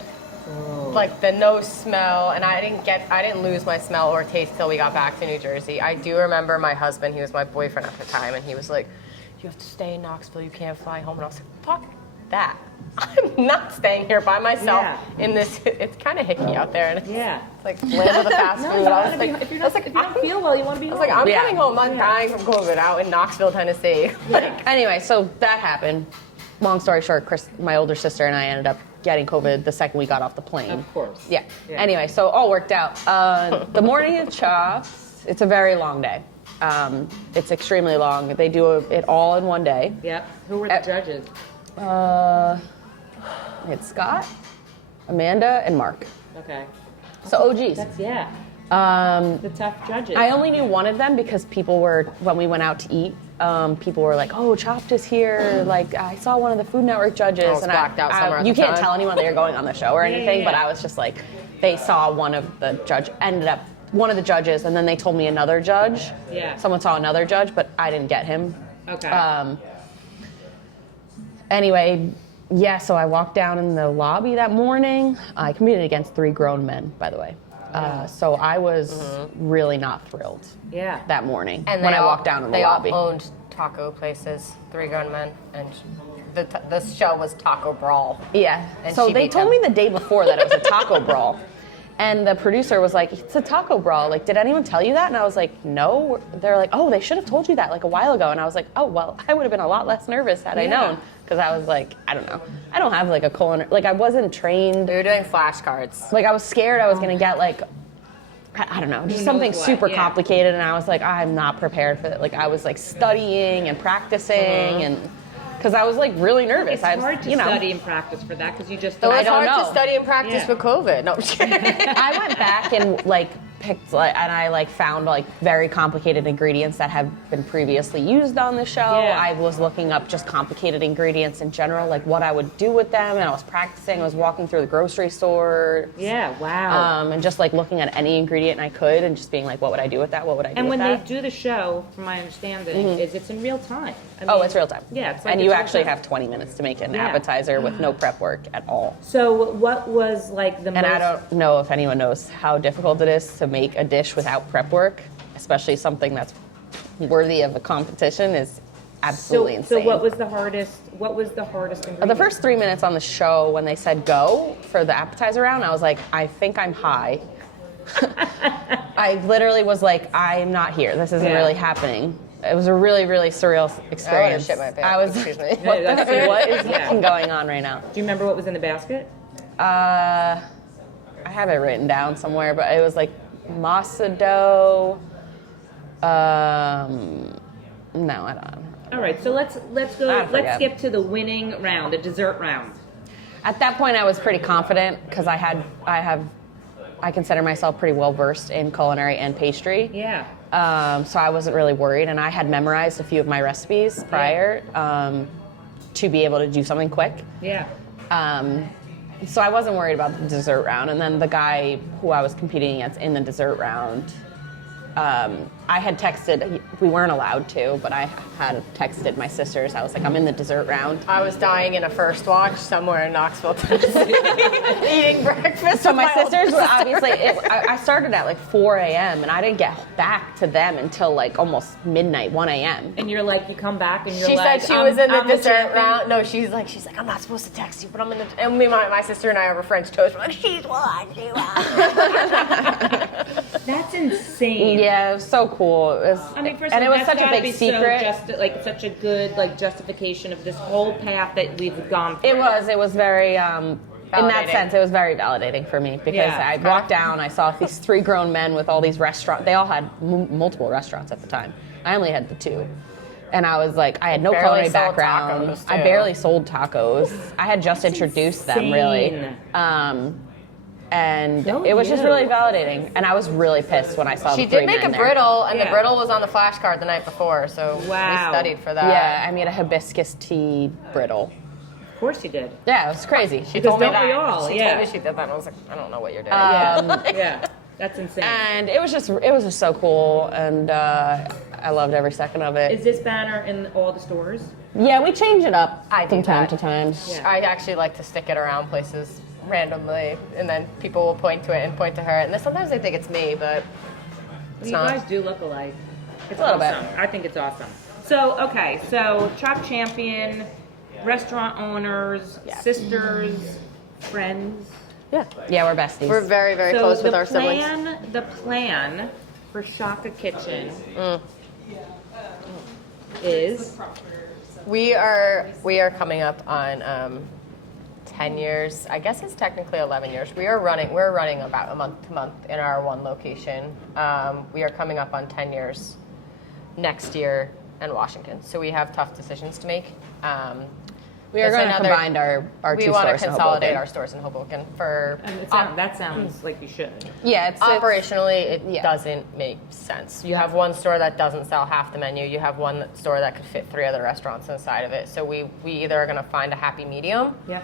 Like the no smell, and I didn't lose my smell or taste till we got back to New Jersey. I do remember my husband, he was my boyfriend at the time, and he was like, you have to stay in Knoxville, you can't fly home. And I was like, fuck that. I'm not staying here by myself in this, it's kind of hicky out there, and it's like land of the fast food. I was like, if you don't feel well, you want to be I was like, I'm Yeah. coming home, I'm not dying from COVID out in Knoxville, Tennessee. Like, Anyway, so that happened. Long story short, my older sister and I ended up getting COVID the second we got off the plane. Of course. Yeah. Anyway, so all worked out. The morning of Chops, it's a very long day. It's extremely long. They do it all in one day. Yep. Who were the judges? It's Scott, Amanda, and Mark. Okay. So OGs. That's the tough judges. I only knew one of them because when we went out to eat, people were like, "Oh, Chopped is here!" Like I saw one of the Food Network judges, was blacked out somewhere at you the can't time. tell anyone that you're going on the show or anything. yeah. But I was just like, they saw one of the one of the judges, and then they told me another judge. Yeah. Someone saw another judge, but I didn't get him. Okay. Anyway, yeah. So I walked down in the lobby that morning. I competed against 3 grown men, by the way. So I was really not thrilled. Yeah. That morning and when they I all- walked down in the they lobby. all owned taco places, 3 grown men, and the show was Taco Brawl. Yeah. And So she they beat told them. me the day before that it was a taco brawl. And the producer was like, it's a taco brawl. Like, did anyone tell you that? And I was like, no. They're like, oh, they should have told you that like a while ago. And I was like, oh, well, I would have been a lot less nervous had I known. Because I was like, I don't know. I don't have like a culinary, like I wasn't trained. We were doing flashcards. Like I was scared I was going to get like, I don't know, just something what, super yeah. complicated. And I was like, I'm not prepared for that. Like I was like studying and practicing and because I was like really nervous. It's I was, hard to study and practice for that because you just It don't. was I don't hard know. to study and practice Yeah. with COVID. No, I'm just kidding. I went back and like picked and I found very complicated ingredients that have been previously used on the show. Yeah. I was looking up just complicated ingredients in general, like what I would do with them, and I was practicing. I was walking through the grocery store. Yeah, wow. And just looking at any ingredient I could and just being like, what would I do with that? What would I do And with when that? they do the show, from my understanding, is it's in real time. I Oh, mean, it's real time. Yeah, it's like and it's you real actually time. have 20 minutes to make an Yeah. appetizer with no prep work at all. So what was like the And most... I don't know if anyone knows how difficult it is to make a dish without prep work, especially something that's worthy of a competition is absolutely insane. So what was the hardest ingredient? The first 3 minutes on the show, when they said go for the appetizer round, I was like, I think I'm high. I literally was like, I'm not here. This isn't really happening. It was a really, really surreal experience. shit my pants. I was, Excuse me. what is going on right now? Do you remember what was in the basket? I have it written down somewhere, but it was like masa dough. No, I don't. All right, so let's go. I Let's forget. skip to the winning round, the dessert round. At that point, I was pretty confident because I consider myself pretty well versed in culinary and pastry. Yeah. So I wasn't really worried, and I had memorized a few of my recipes prior to be able to do something quick. Yeah. So I wasn't worried about the dessert round. And then the guy who I was competing against in the dessert round, I had texted, we weren't allowed to, but I had texted my sisters. I was like, I'm in the dessert round. I was dying in a first watch somewhere in Knoxville, Tennessee, eating breakfast. So with my sisters older were obviously, I started at 4 a.m. and I didn't get back to them until almost midnight, 1 a.m. And you're like, you come back and you're She like, said she was in the I'm dessert champion. round. No, she's like, I'm not supposed to text you, but I'm in the. And my sister and I over French toast. We're like, she won. That's insane. Yeah, it was so cool. It was, I mean, first and of all, it was that's such a gotta big be secret. such a good justification of this whole path that we've gone through. It was very, in that Validating. sense, it was very validating for me because Yeah. I walked down, I saw these 3 grown men with all these restaurants. They all had multiple restaurants at the time. I only had the 2. And I was like, I had no Barely culinary sold background. tacos, I too. barely sold tacos. I had just introduced them, really. insane. And Go it was just you. really validating. And I was really pissed when I saw She the 3 did make a men there. brittle, and Yeah. the brittle was on the flashcard the night before, so Wow. we studied for that. Yeah, I made a hibiscus tea brittle. Of course you did. Yeah, it was crazy. She Because told me don't that. we all? She Yeah. told me she did that, and I was like, I don't know what you're doing. Yeah. That's insane. And it was just so cool, and I loved every second of it. Is this banner in all the stores? Yeah, we change it up I do from time that. to time. Yeah. I actually like to stick it around places randomly, and then people will point to it and point to her, and then sometimes they think it's me, but it's You not. guys do look alike. It's A little bit. awesome. I think it's awesome. So, okay, so Chop Champion, restaurant owners, sisters, friends. Yeah, we're besties. We're very, very So close with the our siblings. The plan for Shaka Kitchen is We are coming up on 10 years. I guess it's technically 11 years. We're running about a month to month in our one location. We are coming up on 10 years next year in Washington. So we have tough decisions to make. we are it's going to another- combine our We two want to stores in consolidate Hoboken. our stores in Hoboken for and that sounds like you should. Yeah, it's operationally, it yeah. doesn't make sense. You have one store that doesn't sell half the menu. You have one store that could fit 3 other restaurants inside of it. So we either are going to find a happy medium, Yeah.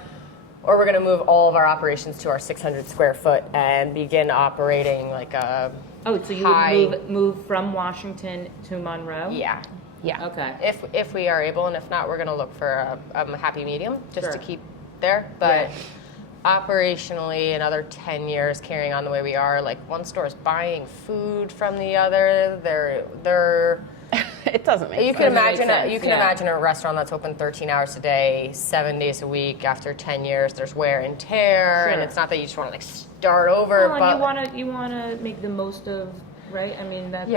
or we're going to move all of our operations to our 600 square foot and begin operating like a Oh, so you high. would move from Washington to Monroe? Yeah. yeah. Okay. If we are able, and if not, we're going to look for a happy medium just to Sure. keep there. But operationally, another 10 years carrying on the way we are, like one store is buying food from the other. They're It doesn't make you sense. can Doesn't make imagine sense, you can yeah. imagine a restaurant that's open 13 hours a day, 7 days a week. After 10 years, there's wear and tear, and Sure. it's not that you just want to start over, Well, but and you wanna make the most of, right? I mean, that's we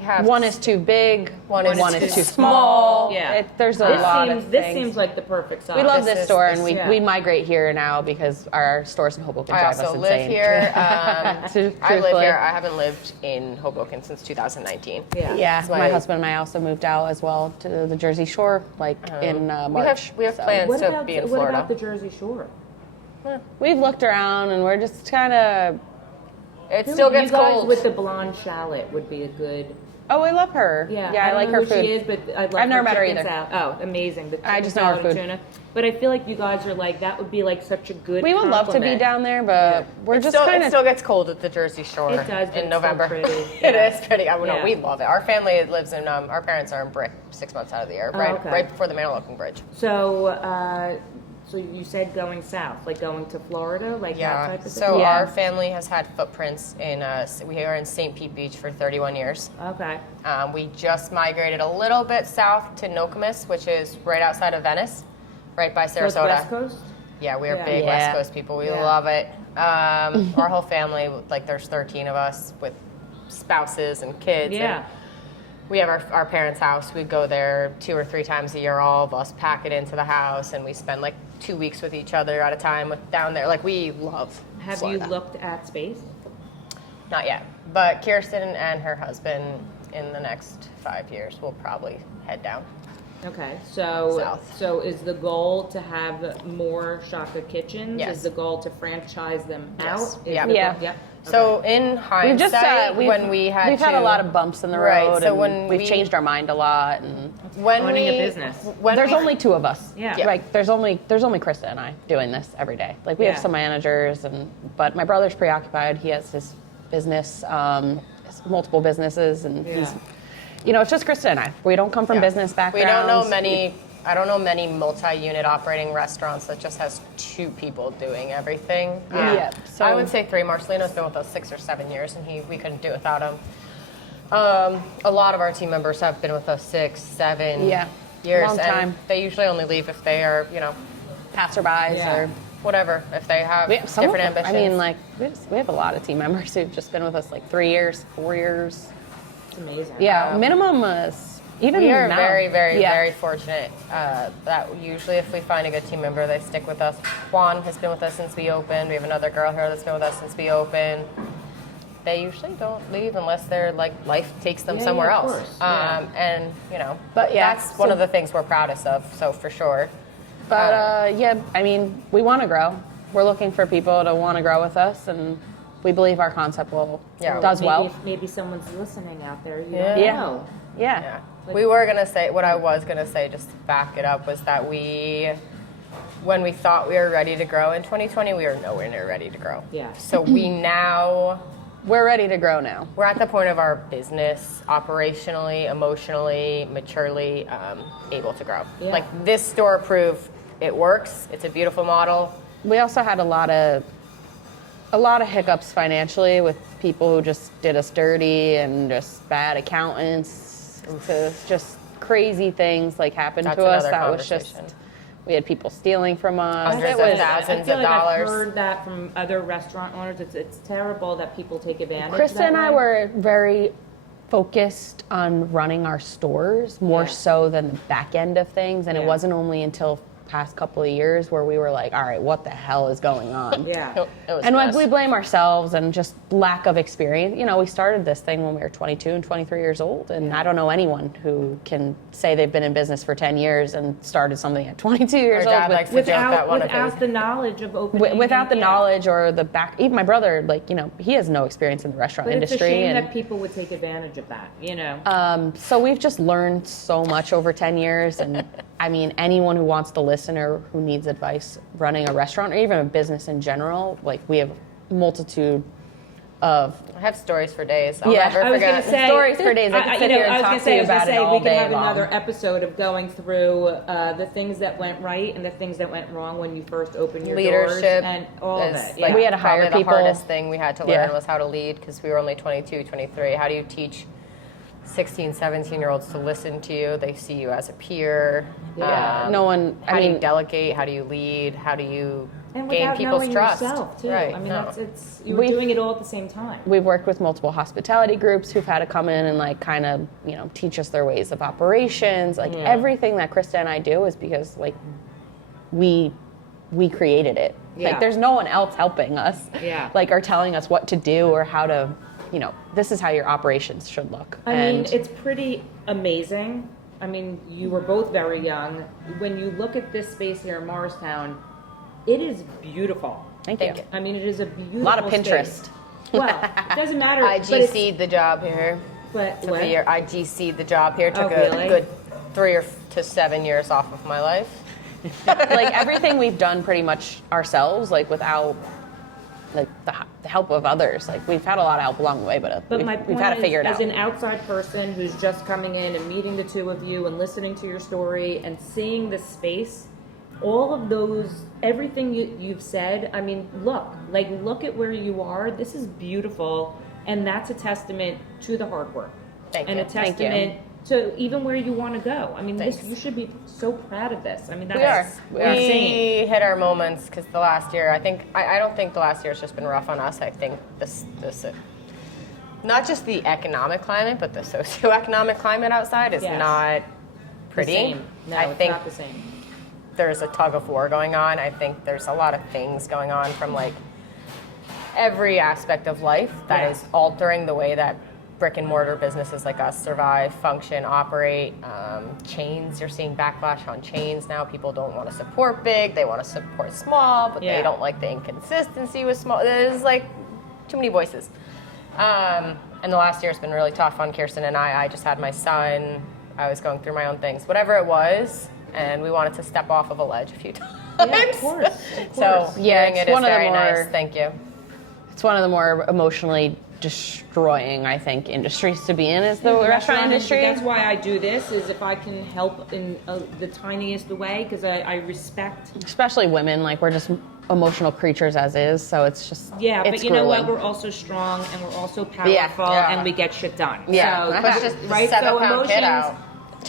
have One is too big, One is too too small. Yeah. There's a lot of This things. seems like the perfect size. We love This this is- store, this- and we, yeah. we migrate here now because our stores in Hoboken I drive us also insane. live here. I live Truthfully. here. I haven't lived in Hoboken since 2019. Yeah. Yeah, It's my husband and I also moved out as well to the Jersey Shore, in March. We have So plans What to about be in what Florida. about the Jersey Shore? We've looked around, and we're just kind of It still gets you guys cold. with the blonde shallot would be a good. Oh, I love her. Yeah, I like don't know her who food. she is, but I love I've never her met her chicken either. salad. Oh, amazing! The I chicken just know her salad and food. tuna. But I feel like you guys are like that would be like such a good. We would love to be compliment. down there, but we're It just still, kind it of. still gets cold at the Jersey Shore It does, but in it's November. so pretty. It Yeah. is pretty. I mean, Yeah. we love it. Our family lives in, our parents are in Brick 6 months out of the year, okay. right before the Manahawkin Bridge. So, so you said going south, like going to Florida, like that Yeah. type of thing. So Yeah. our family has had footprints in. We are in St. Pete Beach for 31 years. Okay. We just migrated a little bit south to Nokomis, which is right outside of Venice, right by So it's Sarasota. West Coast. Yeah, we are Yeah. big Yeah. West Coast people. We Yeah. love it. Our whole family, like there's 13 of us with spouses and kids. Yeah. And we have our parents' house. We go there 2 or 3 times a year. All of us pack it into the house, and we spend like 2 weeks with each other at a time down there. Like we love Have Florida. you looked at space? Not yet, but Kiersten and her husband in the next 5 years will probably head down. Okay, so South. Is the goal to have more Shaka Kitchens? Yes. Is the goal to franchise them Yes. out? Is Yeah. the Yeah. goal- So in hindsight, We've just when we had we've had a lot of bumps in the road, Right, so and when we've we- changed our mind a lot, and when Owning a we- business. when there's we- only 2 of us. Yeah. Yeah. Like there's only Krista and I doing this every day. Like we Yeah. have some managers, but my brother's preoccupied. He has his business, his multiple businesses, and he's, it's just Krista and I. We don't come from Yeah. business backgrounds. We don't know many. I don't know many multi-unit operating restaurants that just has 2 people doing everything. Yeah. So I would say 3. Marcelino's been with us 6 or 7 years, and we couldn't do it without him. A lot of our team members have been with us 6, 7 years, Long and time. they usually only leave if they are, passerbys Yeah. or whatever. If they have some of different them. ambitions. I mean, like we have a lot of team members who've just been with us like 3 years, 4 years. It's amazing. Yeah, minimum is even we are now. very, very, Yeah. very fortunate that usually if we find a good team member, they stick with us. Juan has been with us since we opened. We have another girl here that's been with us since we opened. They usually don't leave unless they're like life takes them Yeah, somewhere yeah, of else. course, yeah. And But yeah, that's one of the things we're proudest of. So for sure. But I mean, we want to grow. We're looking for people to want to grow with us, and we believe our concept does maybe, well. Maybe someone's listening out there. You Yeah. don't Yeah. know. Yeah. Yeah. We were gonna say what I was gonna say, just to back it up, was that when we thought we were ready to grow in 2020, we were nowhere near ready to grow. Yeah. So we now. We're ready to grow now. We're at the point of our business, operationally, emotionally, maturely, able to grow. Yeah. Like this store proved it works. It's a beautiful model. We also had a lot of hiccups financially with people who just did us dirty and just bad accountants, to just crazy things like happened That's to us. another That was just conversation. we had people stealing from us. Hundreds It of was- thousands I feel of like dollars. I've heard that from other restaurant owners. It's terrible that people take advantage. Krista that and I way. were very focused on running our stores more Yeah. so than the back end of things, and Yeah. it wasn't only until past couple of years where we were like, all right, what the hell is going on? Yeah. It was And a like mess. we blame ourselves and just lack of experience. We started this thing when we were 22 and 23 years old, and I don't know anyone who can say they've been in business for 10 years and started something at 22 years Our dad old. with- likes to joke that Without one of without his- the knowledge of opening. without the yeah. knowledge or the back, even my brother, he has no experience in the restaurant But industry. it's a shame and that people would take advantage of that. so we've just learned so much over 10 years. And I mean, anyone who wants to listen or who needs advice running a restaurant or even a business in general, like we have a multitude of I have stories for days. I'll Yeah, never I was forget. going to say Stories for days. I could sit here and talk to you about it all we could day have long. another episode of going through the things that went right and the things that went wrong when you first opened your doors Leadership and all of is it. like, Yeah. we had to hire probably people. the hardest thing we had to learn Yeah. was how to lead, because we were only 22, 23. How do you teach 16, 17-year-olds to listen to you? They see you as a peer. Yeah. No one, How I do you mean, delegate? How do you lead? How do you and gain without people's knowing trust? yourself too. Right. I mean, no. you were We've- doing it all at the same time. we've worked with multiple hospitality groups who've had to come in and like kind of, teach us their ways of operations. Like everything that Krista and I do is because like we created it. Yeah. Like there's no one else helping us. Yeah. Like or telling us what to do or how to, this is how your operations should look. I mean, it's pretty amazing. I mean, you were both very young. When you look at this space here in Morristown, it is beautiful. Thank Thank you. you. I mean, it is a beautiful A lot of space. Pinterest. Well, it doesn't matter. I but it's- GC'd the job here. But Took what? a year. I GC'd the job here. Took really? a good 3 to 7 years off of my life. Like everything we've done pretty much ourselves, like without like the help of others. Like we've had a lot of help along the way, but, my we've point had to is, figure it as out. an outside person who's just coming in and meeting the two of you and listening to your story and seeing the space, all of those, everything you've said, I mean, look at where you are. This is beautiful, and that's a testament to the hard work. Thank and you. a testament to even where you want to go. I mean, Thanks. you should be so proud of this. I mean, We are. that's We insane. hit our moments because the last year, I don't think the last year has just been rough on us. I think this not just the economic climate, but the socioeconomic climate outside is Yes. not pretty. The same. No, I it's think not the same. there's a tug of war going on. I think there's a lot of things going on from like every aspect of life that is altering the way that brick and mortar businesses like us survive, function, operate. Chains, you're seeing backlash on chains now. People don't want to support big, they want to support small, but they don't like the inconsistency with small. There's like too many voices. And the last year has been really tough on Kiersten and I. I just had my son. I was going through my own things, whatever it was, and we wanted to step off of a ledge a few times. Yeah, of course. So Yeah, hearing it's it is one of the very more- nice. Thank you. It's one of the more emotionally destroying, I think, industries to be in is the restaurant industry. That's why I do this, is if I can help in the tiniest way, because I respect. Especially women, like we're just emotional creatures as is, so it's just Yeah, it's but you know what? grueling. We're also strong and we're also powerful Yeah. and we get shit done. Yeah. So, Let's just right. set So a pound kid out.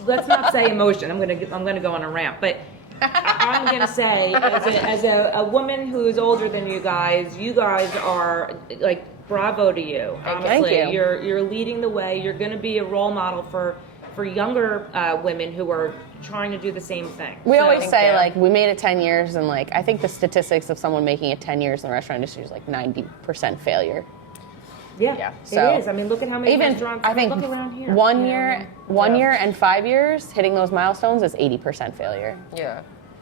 Let's not say emotion. I'm gonna go on a rant, but I'm gonna say as a woman who's older than you guys are like bravo to you. Honestly, Thank you. You're leading the way. You're gonna be a role model for younger women who are trying to do the same thing. We So- always say you. like we made it 10 years, and like I think the statistics of someone making it 10 years in the restaurant industry is like 90% failure. Yeah, So- it is. I mean, look at how many Even restaurants. I think look around here. one you know? year, 1 year and 5 years hitting those milestones is 80% failure. Yeah.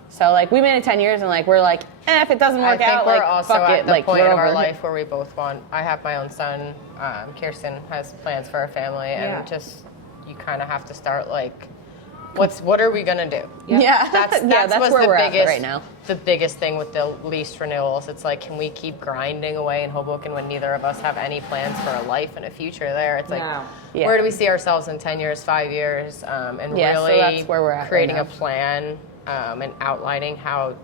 So like we made it 10 years, and like we're like, if it doesn't I work think out, we're like also fuck at it, the like point we're of our over. life where we both want. I have my own son. Kiersten has plans for a family, Yeah. and just you kind of have to start like, what are we gonna do? Yeah, That's yeah, that's what's where the we're biggest, at right now. The biggest thing with the lease renewals. It's like, can we keep grinding away in Hoboken when neither of us have any plans for a life and a future there? It's like, No. Yeah. where do we see ourselves in 10 years, 5 years, and Yeah, so really that's where we're at right creating now. a plan and outlining how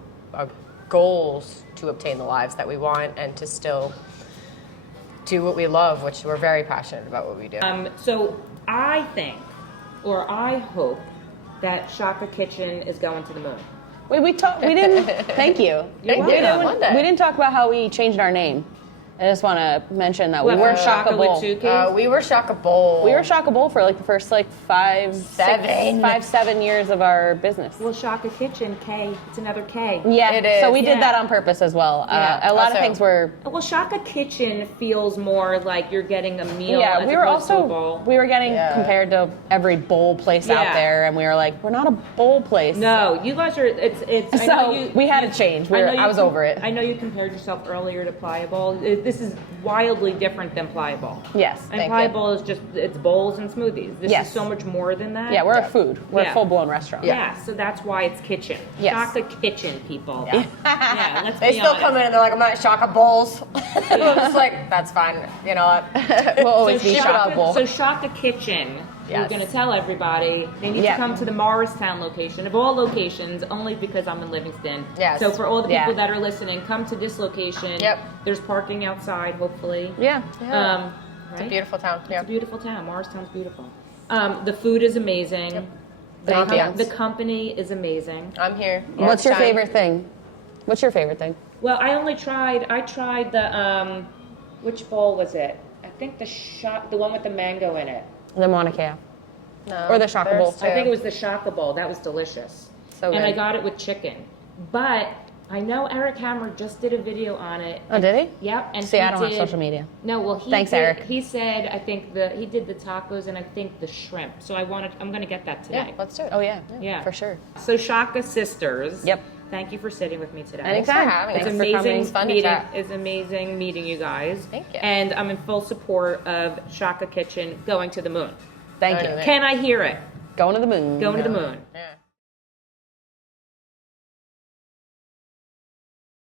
goals to obtain the lives that we want and to still do what we love, which we're very passionate about what we do. So I think, or I hope, that Shaka Kitchen is going to the moon. Wait, we didn't. Thank you. You're we welcome. One day. didn't talk about how we changed our name. I just want to mention that we What, were from Shaka Shaka with Bowl. two Ks? We were Shaka Bowl. We were Shaka Bowl for like the first like 7 years of our business. Well, Shaka Kitchen, K, it's another K. Yeah, It is, so we yeah. did that on purpose as well. Yeah. A lot Also- of things were. Well, Shaka Kitchen feels more like you're getting a meal Yeah, as we were opposed to a also bowl. we were getting Yeah. compared to every bowl place Yeah. out there, and we were like, we're not a bowl place. No, you guys are. It's. I know So you, we had to change. know you I was over it. I know you compared yourself earlier to Pliable. This is wildly different than Pliable. Yes, And thank you. Pliable is just it's bowls and smoothies. This Yes. is so much more than that. Yeah, we're Yeah. a food. We're Yeah. a full blown restaurant. Yeah, so that's why it's kitchen. Yes. Shaka Kitchen, people. Yeah. Yeah, let's They be still honest. come in and they're like, I'm not Shaka Bowls. I'm just like, that's fine. You know what? We'll always be Shaka, Shaka Bowl. so Shaka Kitchen, we're Yes. going to tell everybody they need Yeah. to come to the Morristown location, of all locations, only because I'm in Livingston. Yes. So for all the people Yeah. that are listening, come to this location. Yep. There's parking outside, hopefully. Yeah. Right? It's a beautiful town. It's Yeah. a beautiful town. Morristown's beautiful. The food is amazing. Yep. The, Ambiance. the company is amazing. I'm here. What's your Time. favorite thing? What's your favorite thing? Well, I tried the, which bowl was it? I think the one with the mango in it. The Mauna Kea. No, Or the Shaka there's Bowl. two. I think it was the Shaka Bowl. That was delicious. So and I good. got it with chicken. But I know Eric Hammer just did a video on it. Oh, did he? Yep. And See, he I don't have did- social media. No, well, he Thanks, did- Eric. He said, I think he did the tacos and I think the shrimp. So I'm going to get that Yeah, today. let's do it. Oh yeah. Yeah. For sure. So Shaka Sisters. Yep. thank you for sitting with me today. Anytime. having It's us. Thanks for coming. amazing It's fun to meeting. chat. It's amazing meeting you guys. Thank you. And I'm in full support of Shaka Kitchen going to the moon. Thank Going you. to the- Can I hear it? Going to the moon. Going to the moon. Yeah.